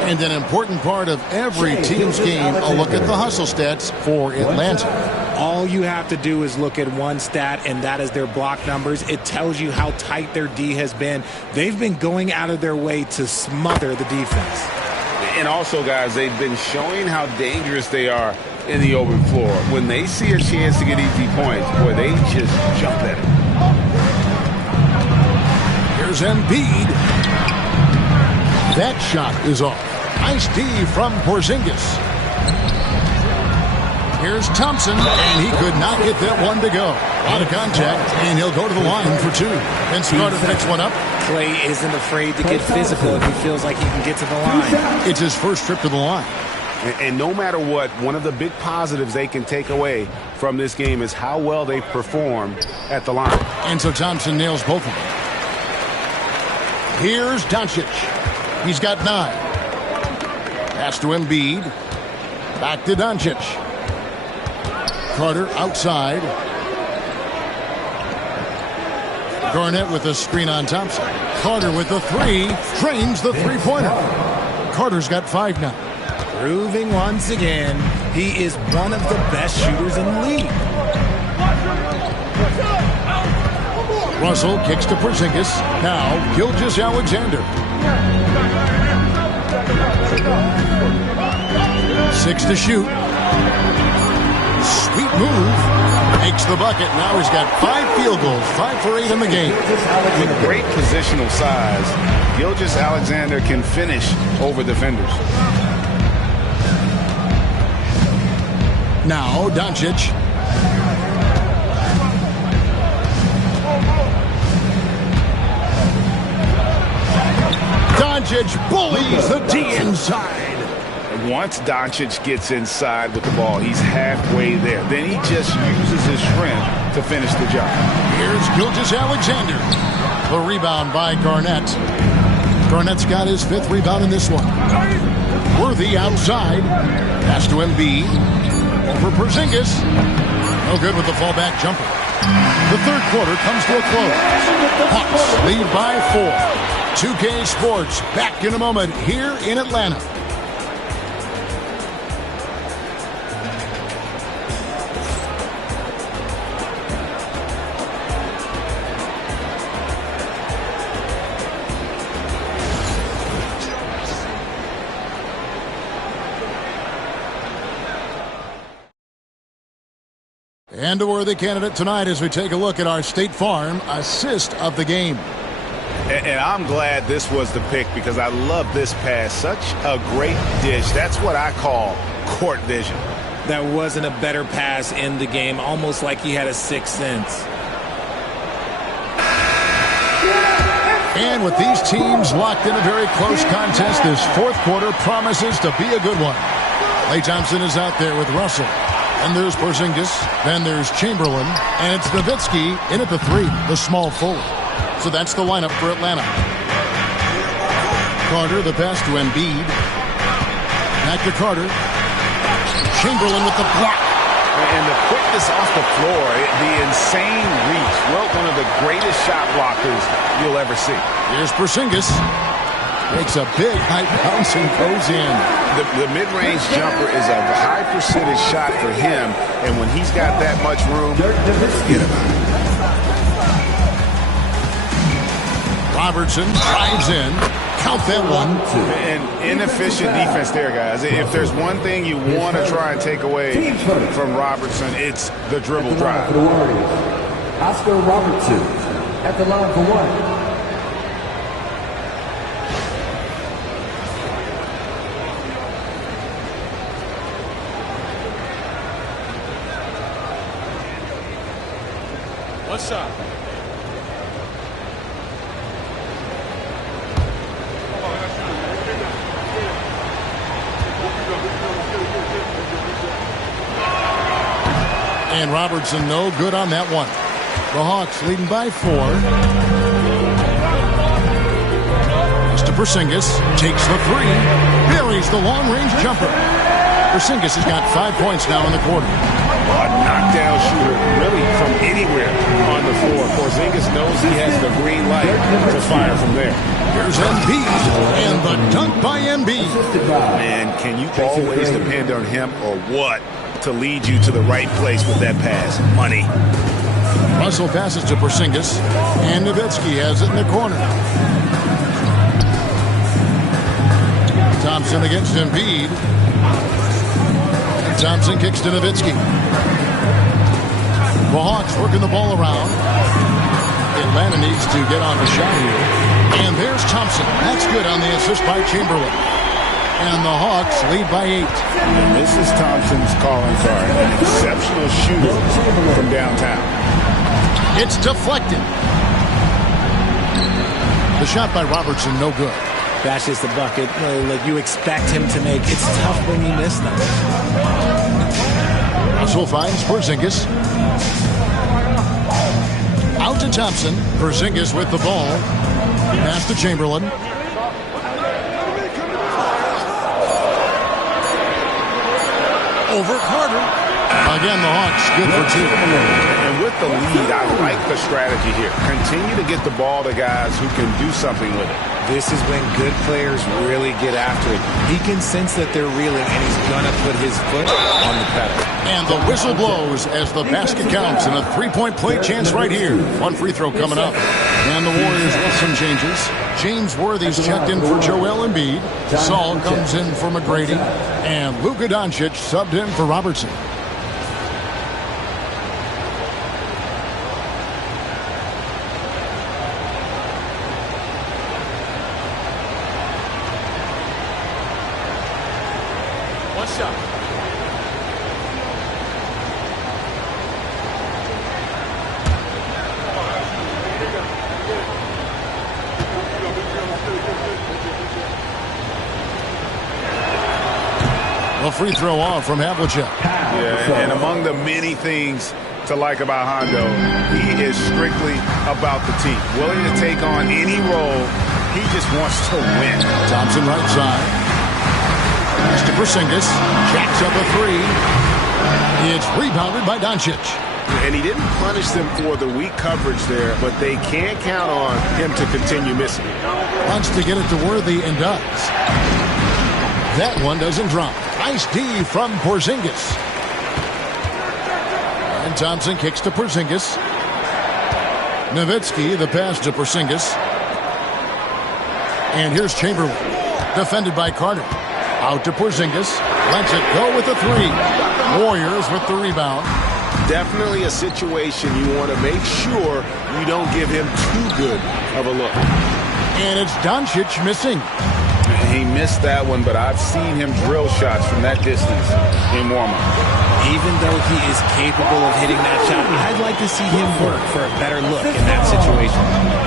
And an important part of every team's game, a look at the hustle stats for Atlanta. All you have to do is look at one stat, and that is their block numbers. It tells you how tight their D has been. They've been going out of their way to smother the defense. And also, guys, they've been showing how dangerous they are in the open floor. When they see a chance to get easy points, boy, they just jump at it. Here's Embiid. That shot is off. Nice D from Porzingis. Here's Thompson, and he could not get that one to go. Out of contact, and he'll go to the line for 2. And Carter picks one up. Clay isn't afraid to get physical if he feels like he can get to the line. It's his first trip to the line. And no matter what, one of the big positives they can take away from this game is how well they perform at the line. And so Thompson nails both of them. Here's Doncic. He's got 9. Pass to Embiid. Back to Doncic. Carter outside. Garnett with a screen on Thompson. Carter with the 3. Drains the three-pointer. Carter's got 5 now. Proving once again, he is one of the best shooters in the league. Russell kicks to Porzingis. Now Gilgeous-Alexander. 6 to shoot. Sweet move. Makes the bucket. Now he's got 5 field goals. 5 for 8 in the game. With great positional size, Gilgeous-Alexander can finish over defenders. Now Doncic. Doncic bullies the D inside. Once Doncic gets inside with the ball, he's halfway there. Then he just uses his strength to finish the job. Here's Gilgeous-Alexander. The rebound by Garnett. Garnett's got his 5th rebound in this one. Worthy outside. Pass to Embiid. Over Porzingis. No good with the fallback jumper. The third quarter comes to a close. Hawks lead by 4. 2K Sports back in a moment here in Atlanta. And a worthy candidate tonight as we take a look at our State Farm assist of the game. And I'm glad this was the pick because I love this pass. Such a great dish. That's what I call court vision. There wasn't a better pass in the game, almost like he had a 6th sense. And with these teams locked in a very close contest, this 4th quarter promises to be a good one. Klay Thompson is out there with Russell. And there's Porzingis. Then there's Chamberlain. And it's Nowitzki in at the 3, the small forward. So that's the lineup for Atlanta. Carter, the pass to Embiid. Back to Carter. Chamberlain with the block. And the quickness off the floor, the insane reach. Well, one of the greatest shot blockers you'll ever see. Here's Porzingis. Makes a big high bounce and goes in. The mid-range jumper is a high percentage shot for him, and when he's got that much room, forget about it. Robertson drives in. Count that one. And inefficient defense there, guys. If there's one thing you want to try and take away from Robertson, it's the dribble drive. For the Warriors, Oscar Robertson at the line for 1. What's up? And Robertson no good on that one. The Hawks leading by 4. It's to Porzingis. Takes the 3. Buries the long-range jumper. Porzingis has got 5 points now in the quarter. A knockdown shooter, really from anywhere on the floor. Porzingis knows he has the green light to fire from there. Here's Embiid, and the dunk by Embiid. Man, can you always depend on him or what to lead you to the right place with that pass? Money. Russell passes to Porzingis, and Nowitzki has it in the corner. Thompson against Embiid. Thompson kicks to Nowitzki. The Hawks working the ball around. Atlanta needs to get on the shot here. And there's Thompson. That's good on the assist by Chamberlain. And the Hawks lead by 8. And this is Thompson's calling card. An exceptional shooter from downtown. It's deflected. The shot by Robertson, no good. That's just the bucket like you expect him to make. It's tough when you miss them. Russell finds Porzingis. Out to Thompson. Porzingis with the ball. Pass to Chamberlain. Over Carter. Again, the Hawks good for 2. And with the lead, I like the strategy here. Continue to get the ball to guys who can do something with it. This is when good players really get after it. He can sense that they're reeling, and he's going to put his foot on the pedal. And the whistle blows as the basket counts, and a 3-point play chance right here. One free throw coming up. And the Warriors with some changes. James Worthy's checked in for Joel Embiid. Saul comes in for McGrady. And Luka Doncic subbed in for Robertson. What's up? A free throw off from Havlicek. Yeah, and among the many things to like about Hondo, he is strictly about the team. Willing to take on any role. He just wants to win. Thompson right side. Pass to Porzingis. Jacks up a 3. It's rebounded by Doncic. And he didn't punish them for the weak coverage there, but they can't count on him to continue missing. Wants to get it to Worthy and does. That one doesn't drop. Nice D from Porzingis. And Thompson kicks to Porzingis. Nowitzki, the pass to Porzingis. And here's Chamberlain. Defended by Carter. Out to Porzingis. Lets it go with the 3. Warriors with the rebound. Definitely a situation you want to make sure you don't give him too good of a look. And it's Doncic missing. He missed that one, but I've seen him drill shots from that distance in warm-up. Even though he is capable of hitting that shot, I'd like to see him work for a better look in that situation.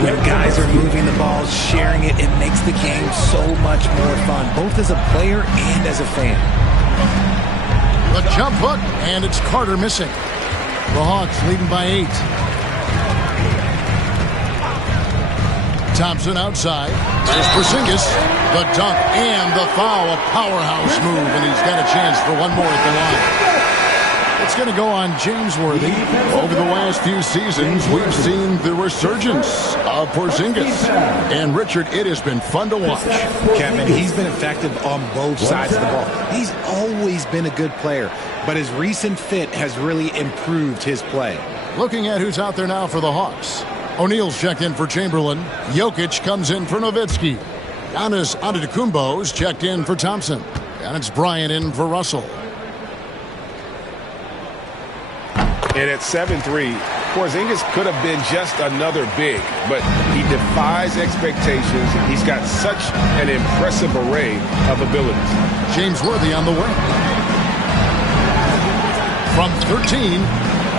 When guys are moving the ball, sharing it, it makes the game so much more fun, both as a player and as a fan. The jump hook, and it's Carter missing. The Hawks leading by 8. Thompson outside. There's Porzingis. The dunk and the foul. A powerhouse move, and he's got a chance for one more at the line. It's going to go on James Worthy. Over the last few seasons, we've seen the resurgence of Porzingis. And, Richard, it has been fun to watch. Kevin, he's been effective on both sides of the ball. He's always been a good player, but his recent fit has really improved his play. Looking at who's out there now for the Hawks. O'Neal's checked in for Chamberlain. Jokic comes in for Nowitzki. Giannis Antetokounmpo's checked in for Thompson. And it's Bryant in for Russell. And at 7'3", Porzingis could have been just another big, but he defies expectations. He's got such an impressive array of abilities. James Worthy on the wing. From 13,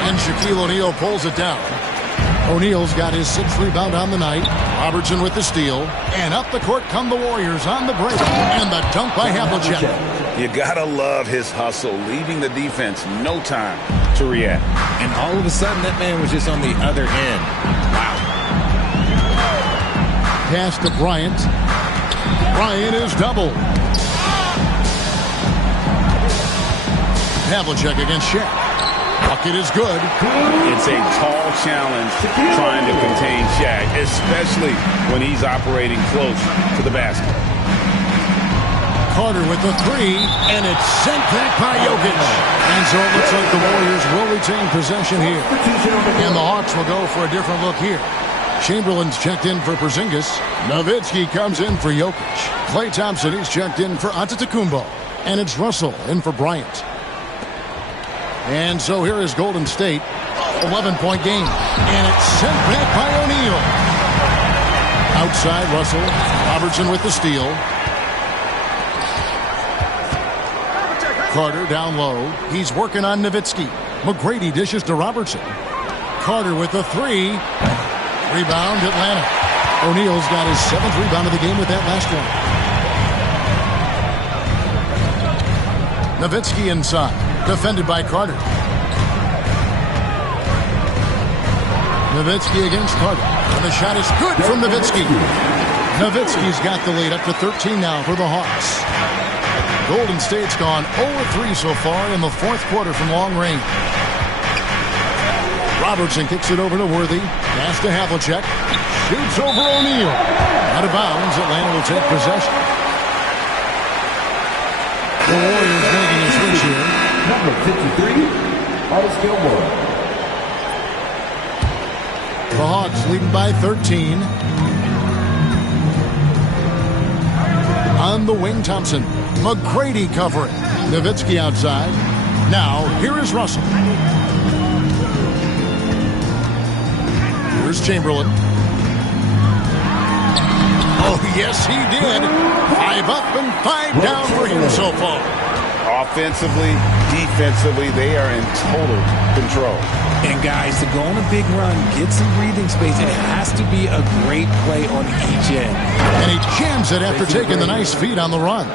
and Shaquille O'Neal pulls it down. O'Neal's got his 6th rebound on the night. Robertson with the steal. And up the court come the Warriors on the break. And the dunk by Havlicek. You gotta love his hustle, leaving the defense no time to react. And all of a sudden, that man was just on the other end. Wow. Pass to Bryant. Bryant is doubled. Havlicek against Shaq. Bucket is good. It's a tall challenge trying to contain Shaq, especially when he's operating close to the basket. Carter with the 3, and it's sent back by Jokic. And so it looks like the Warriors will retain possession here. And the Hawks will go for a different look here. Chamberlain's checked in for Porzingis. Nowitzki comes in for Jokic. Klay Thompson is checked in for Antetokounmpo. And it's Russell in for Bryant. And so here is Golden State. 11-point game. And it's sent back by O'Neal. Outside Russell. Robertson with the steal. Carter down low. He's working on Nowitzki. McGrady dishes to Robertson. Carter with the 3. Rebound Atlanta. O'Neal's got his 7th rebound of the game with that last one. Nowitzki inside. Defended by Carter. Nowitzki against Carter. And the shot is good from Nowitzki. Nowitzki's got the lead up to 13 now for the Hawks. Golden State's gone 0-3 so far in the 4th quarter from long range. Robertson kicks it over to Worthy. Pass to Havlicek. Shoots over O'Neal. Out of bounds. Atlanta will take possession. The Warriors making a switch here. Number 53, Artis Gilmore. The Hawks leading by 13. On the wing, Thompson. McGrady covering. Nowitzki outside. Now, here is Russell. Here's Chamberlain. Oh, yes, he did. 5 up and 5 down for him so far. Offensively, defensively, they are in total control. And guys, to go on a big run, get some breathing space, it has to be a great play on each end. And he jams it after taking the nice feed on the run.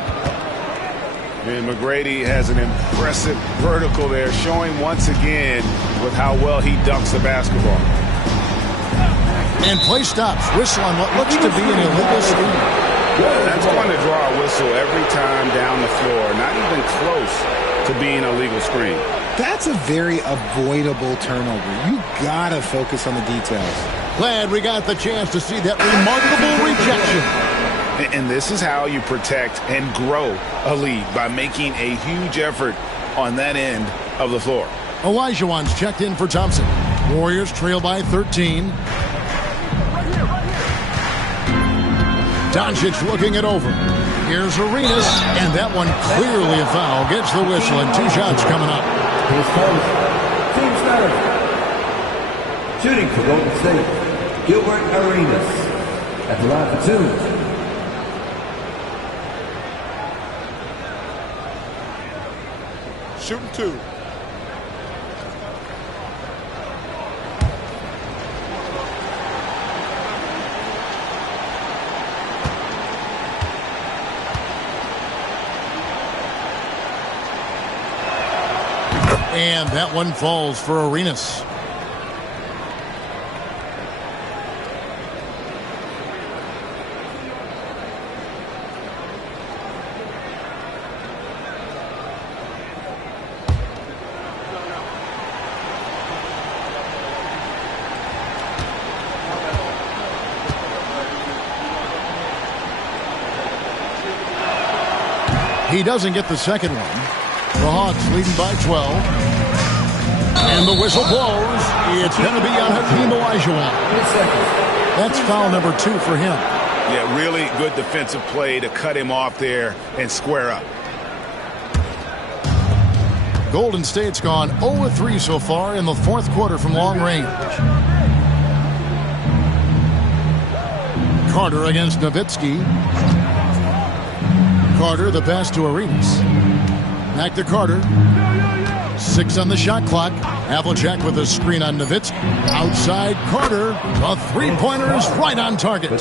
And McGrady has an impressive vertical there, showing once again with how well he dunks the basketball. And play stops. Whistle on what looks to be an illegal screen. That's going to draw a whistle every time down the floor. Not even close to being a legal screen. That's a very avoidable turnover. You gotta focus on the details. Glad we got the chance to see that remarkable rejection. And this is how you protect and grow a lead, by making a huge effort on that end of the floor. Olajuwon's checked in for Thompson. Warriors trail by 13. Doncic looking it over. Here's Arenas, and that one clearly a foul. Gets the whistle, and 2 shots coming up. His first, Team Snub. Shooting for Golden State, Gilbert Arenas. At the line for 2. Shooting 2. And that one falls for Arenas. He doesn't get the second one. The Hawks leading by 12. And the whistle blows. It's going to be on Hakeem Olajuwon. That's foul number 2 for him. Yeah, really good defensive play to cut him off there and square up. Golden State's gone 0-3 so far in the fourth quarter from long range. Carter against Nowitzki. Carter, the pass to Arenas. Back to Carter. 6 on the shot clock. Havlicek with a screen on Nowitzki. Outside Carter. A three-pointer is right on target.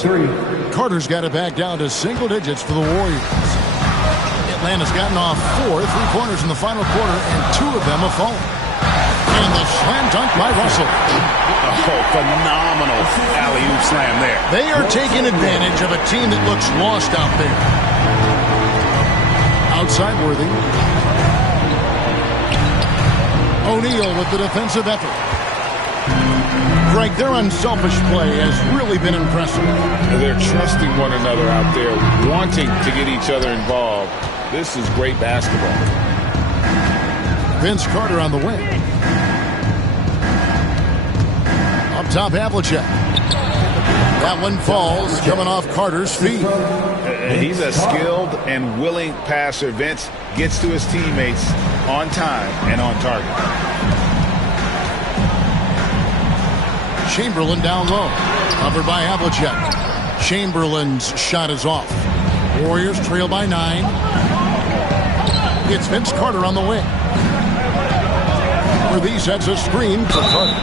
Carter's got it back down to single digits for the Warriors. Atlanta's gotten off 4 three-pointers in the final quarter, and 2 of them have fallen. And the slam dunk by Russell. Oh, phenomenal alley-oop slam there. They are taking advantage of a team that looks lost out there. Outside Worthy. O'Neal with the defensive effort. Greg, their unselfish play has really been impressive. They're trusting one another out there, wanting to get each other involved. This is great basketball. Vince Carter on the wing. Up top, Havlicek. That one falls, coming off Carter's feet. He's a skilled and willing passer. Vince gets to his teammates on time and on target. Chamberlain down low. Covered by Havlicek. Chamberlain's shot is off. Warriors trail by 9. It's Vince Carter on the wing. Worthy sets a screen for Carter.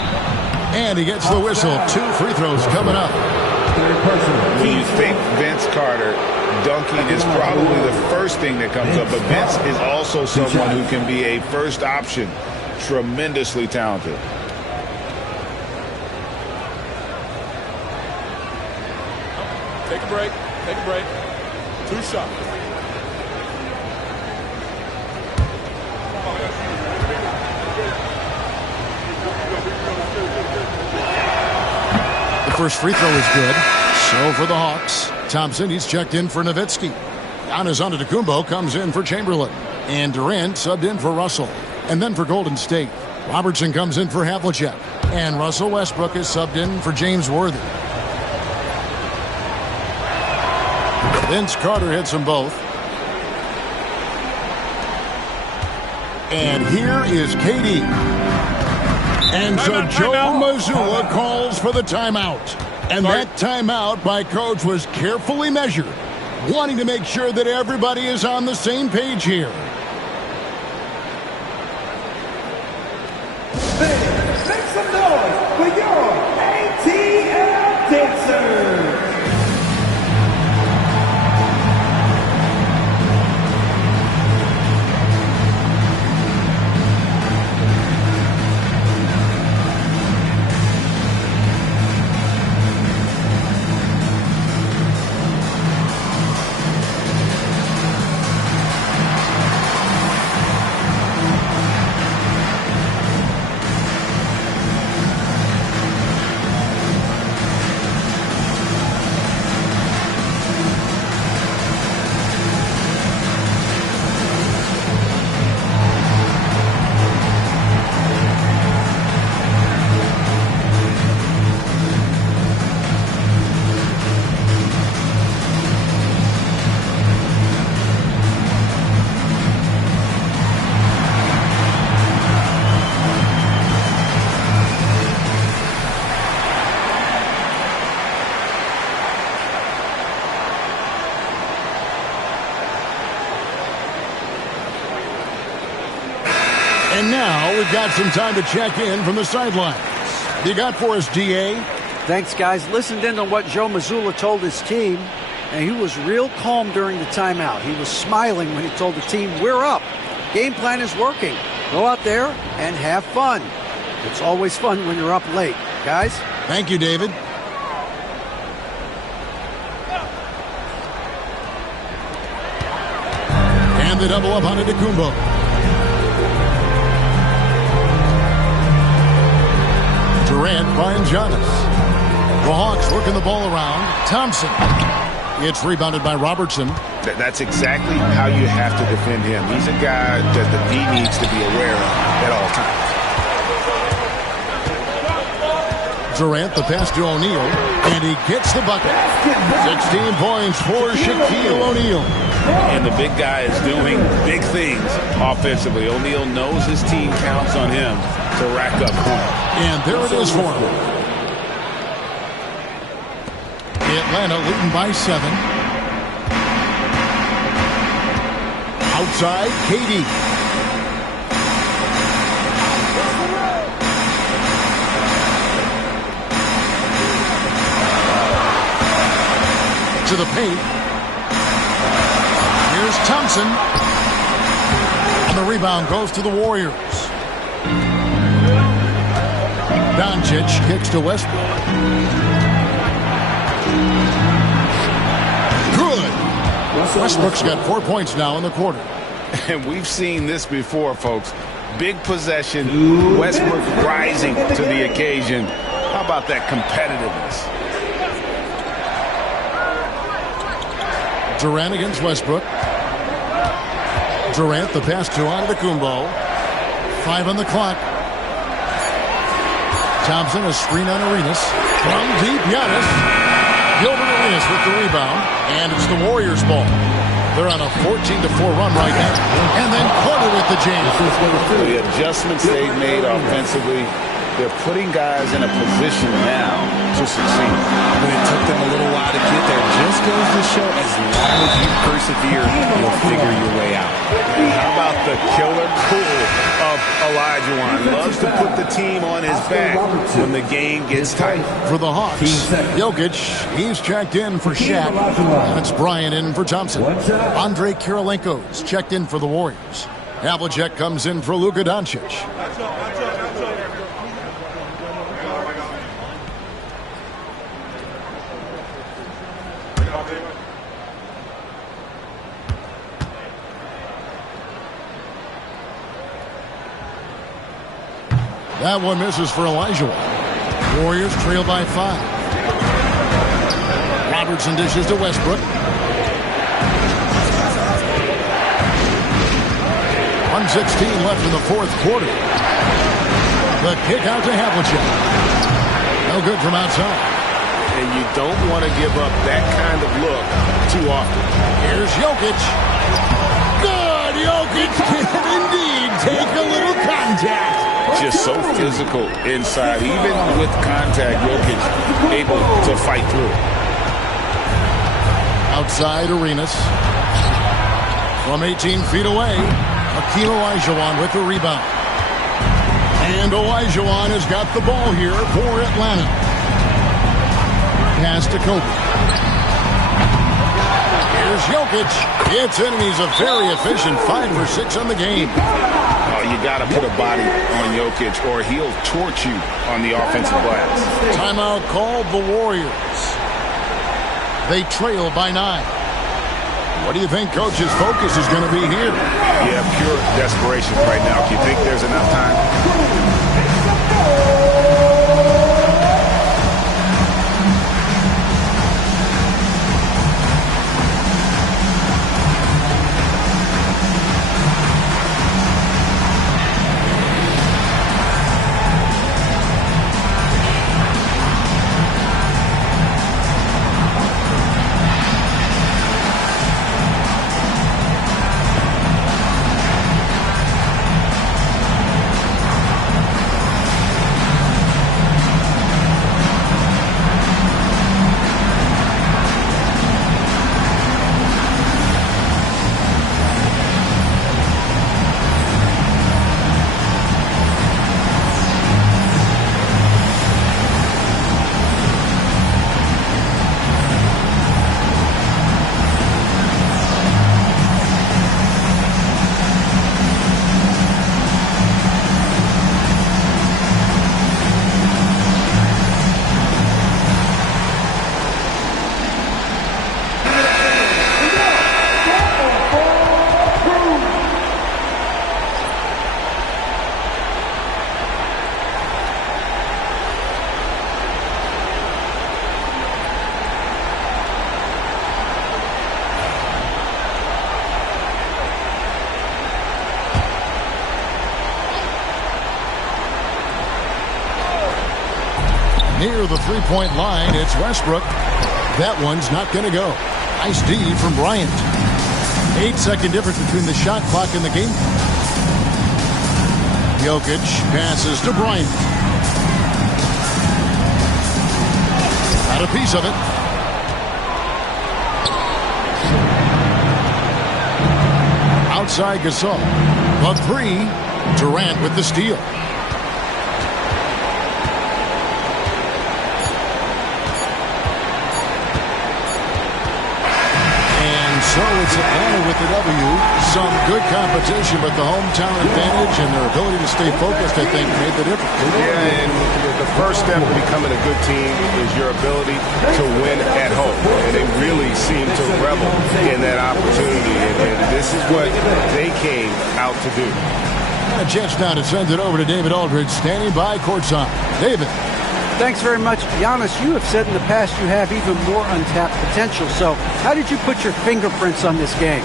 And he gets the whistle. 2 free throws coming up. When you think Vince Carter, dunking is probably the first thing that comes up. But Vince is also someone who can be a first option. Tremendously talented. Take a break. Take a break. 2 shots. The first free throw is good. So for the Hawks, Thompson, he's checked in for Nowitzki. Giannis Antetokounmpo comes in for Chamberlain. And Durant subbed in for Russell. And then for Golden State, Robertson comes in for Havlicek. And Russell Westbrook is subbed in for James Worthy. Vince Carter hits them both. And here is KD. And so Joe Mazzulla calls for the timeout. And that timeout by Coach was carefully measured, wanting to make sure that everybody is on the same page here. Make some noise for your ATL dancers. And now we've got some time to check in from the sidelines. You got for us, DA? Thanks, guys. Listened in on what Joe Mazzulla told his team, and he was real calm during the timeout. He was smiling when he told the team, we're up. Game plan is working. Go out there and have fun. It's always fun when you're up late. Guys? Thank you, David. And the double up on Antetokounmpo. Durant finds Giannis. The Hawks working the ball around. Thompson. It's rebounded by Robertson. That's exactly how you have to defend him. He's a guy that the D needs to be aware of at all times. Durant, the pass to O'Neal, and he gets the bucket. 16 points for Shaquille O'Neal. And the big guy is doing big things offensively. O'Neal knows his team counts on him to rack up points. And there it is for him. Atlanta leading by 7. Outside, KD. To the paint. Here's Thompson. And the rebound goes to the Warriors. Doncic kicks to Westbrook. Good. Westbrook's got 4 points now in the quarter. And we've seen this before, folks. Big possession, Westbrook rising to the occasion. How about that competitiveness? Durant against Westbrook. Durant, the pass to Antetokounmpo. 5 on the clock. Thompson, a screen on Arenas. From deep, Giannis. Gilbert Arenas with the rebound. And it's the Warriors' ball. They're on a 14-4 run right now. And then Carter with the jam. The adjustments they've made offensively, they're putting guys in a position now to succeed. But it took them a little while to get there. Just goes to show, as long as you persevere, you'll figure your way out. And how about the killer pull of Olajuwon? Loves to put the team on his back when the game gets tight. For the Hawks, Jokic, he's checked in for Shaq. That's Bryant in for Thompson. Andre Kirilenko's checked in for the Warriors. Havlicek comes in for Luka Doncic. That one misses for Olajuwon. Warriors trail by 5. Robertson dishes to Westbrook. 1:16 left in the fourth quarter. The kick out to Havlicek. No good from outside. And you don't want to give up that kind of look too often. Here's Jokic. Good! Jokic can indeed take a little contact. Just so physical inside. Even with contact, Jokic able to fight through. Outside Arenas. From 18 feet away, Hakeem Olajuwon with the rebound. And Olajuwon has got the ball here for Atlanta. Pass to Kobe. Here's Jokic. It's in, and he's a very efficient 5 for 6 on the game. Oh, you got to put a body on Jokic or he'll torch you on the offensive glass. Timeout called the Warriors. They trail by 9. What do you think Coach's focus is going to be here? Yeah, pure desperation right now. Do you think there's enough time? Near the three-point line, it's Westbrook. That one's not going to go. Nice D from Bryant. 8-second difference between the shot clock and the game. Jokic passes to Bryant. Got a piece of it. Outside Gasol. The three. Durant with the steal. So it's Atlanta with the W. Some good competition, but the hometown advantage and their ability to stay focused, I think, made the difference. Yeah, and the first step of becoming a good team is your ability to win at home. And they really seem to revel in that opportunity. And this is what they came out to do. A chance now to send it over to David Aldridge, standing by courtside. David. Thanks very much. Giannis, you have said in the past you have even more untapped potential. So how did you put your fingerprints on this game?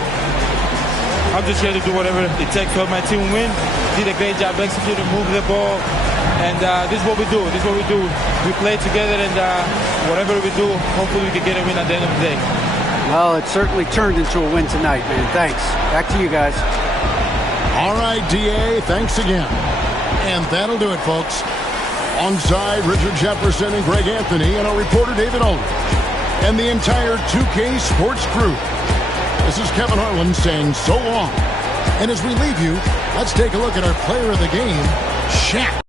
I'm just here to do whatever it takes to help my team win. Did a great job executing, move the ball. And this is what we do. This is what we do. We play together, and whatever we do, hopefully we can get a win at the end of the day. Well, it certainly turned into a win tonight, man. Thanks. Back to you guys. All right, D.A., thanks again. And that'll do it, folks. Alongside Richard Jefferson and Greg Anthony and our reporter David Aldridge and the entire 2K Sports crew. This is Kevin Harlan saying so long. And as we leave you, let's take a look at our player of the game, Shaq.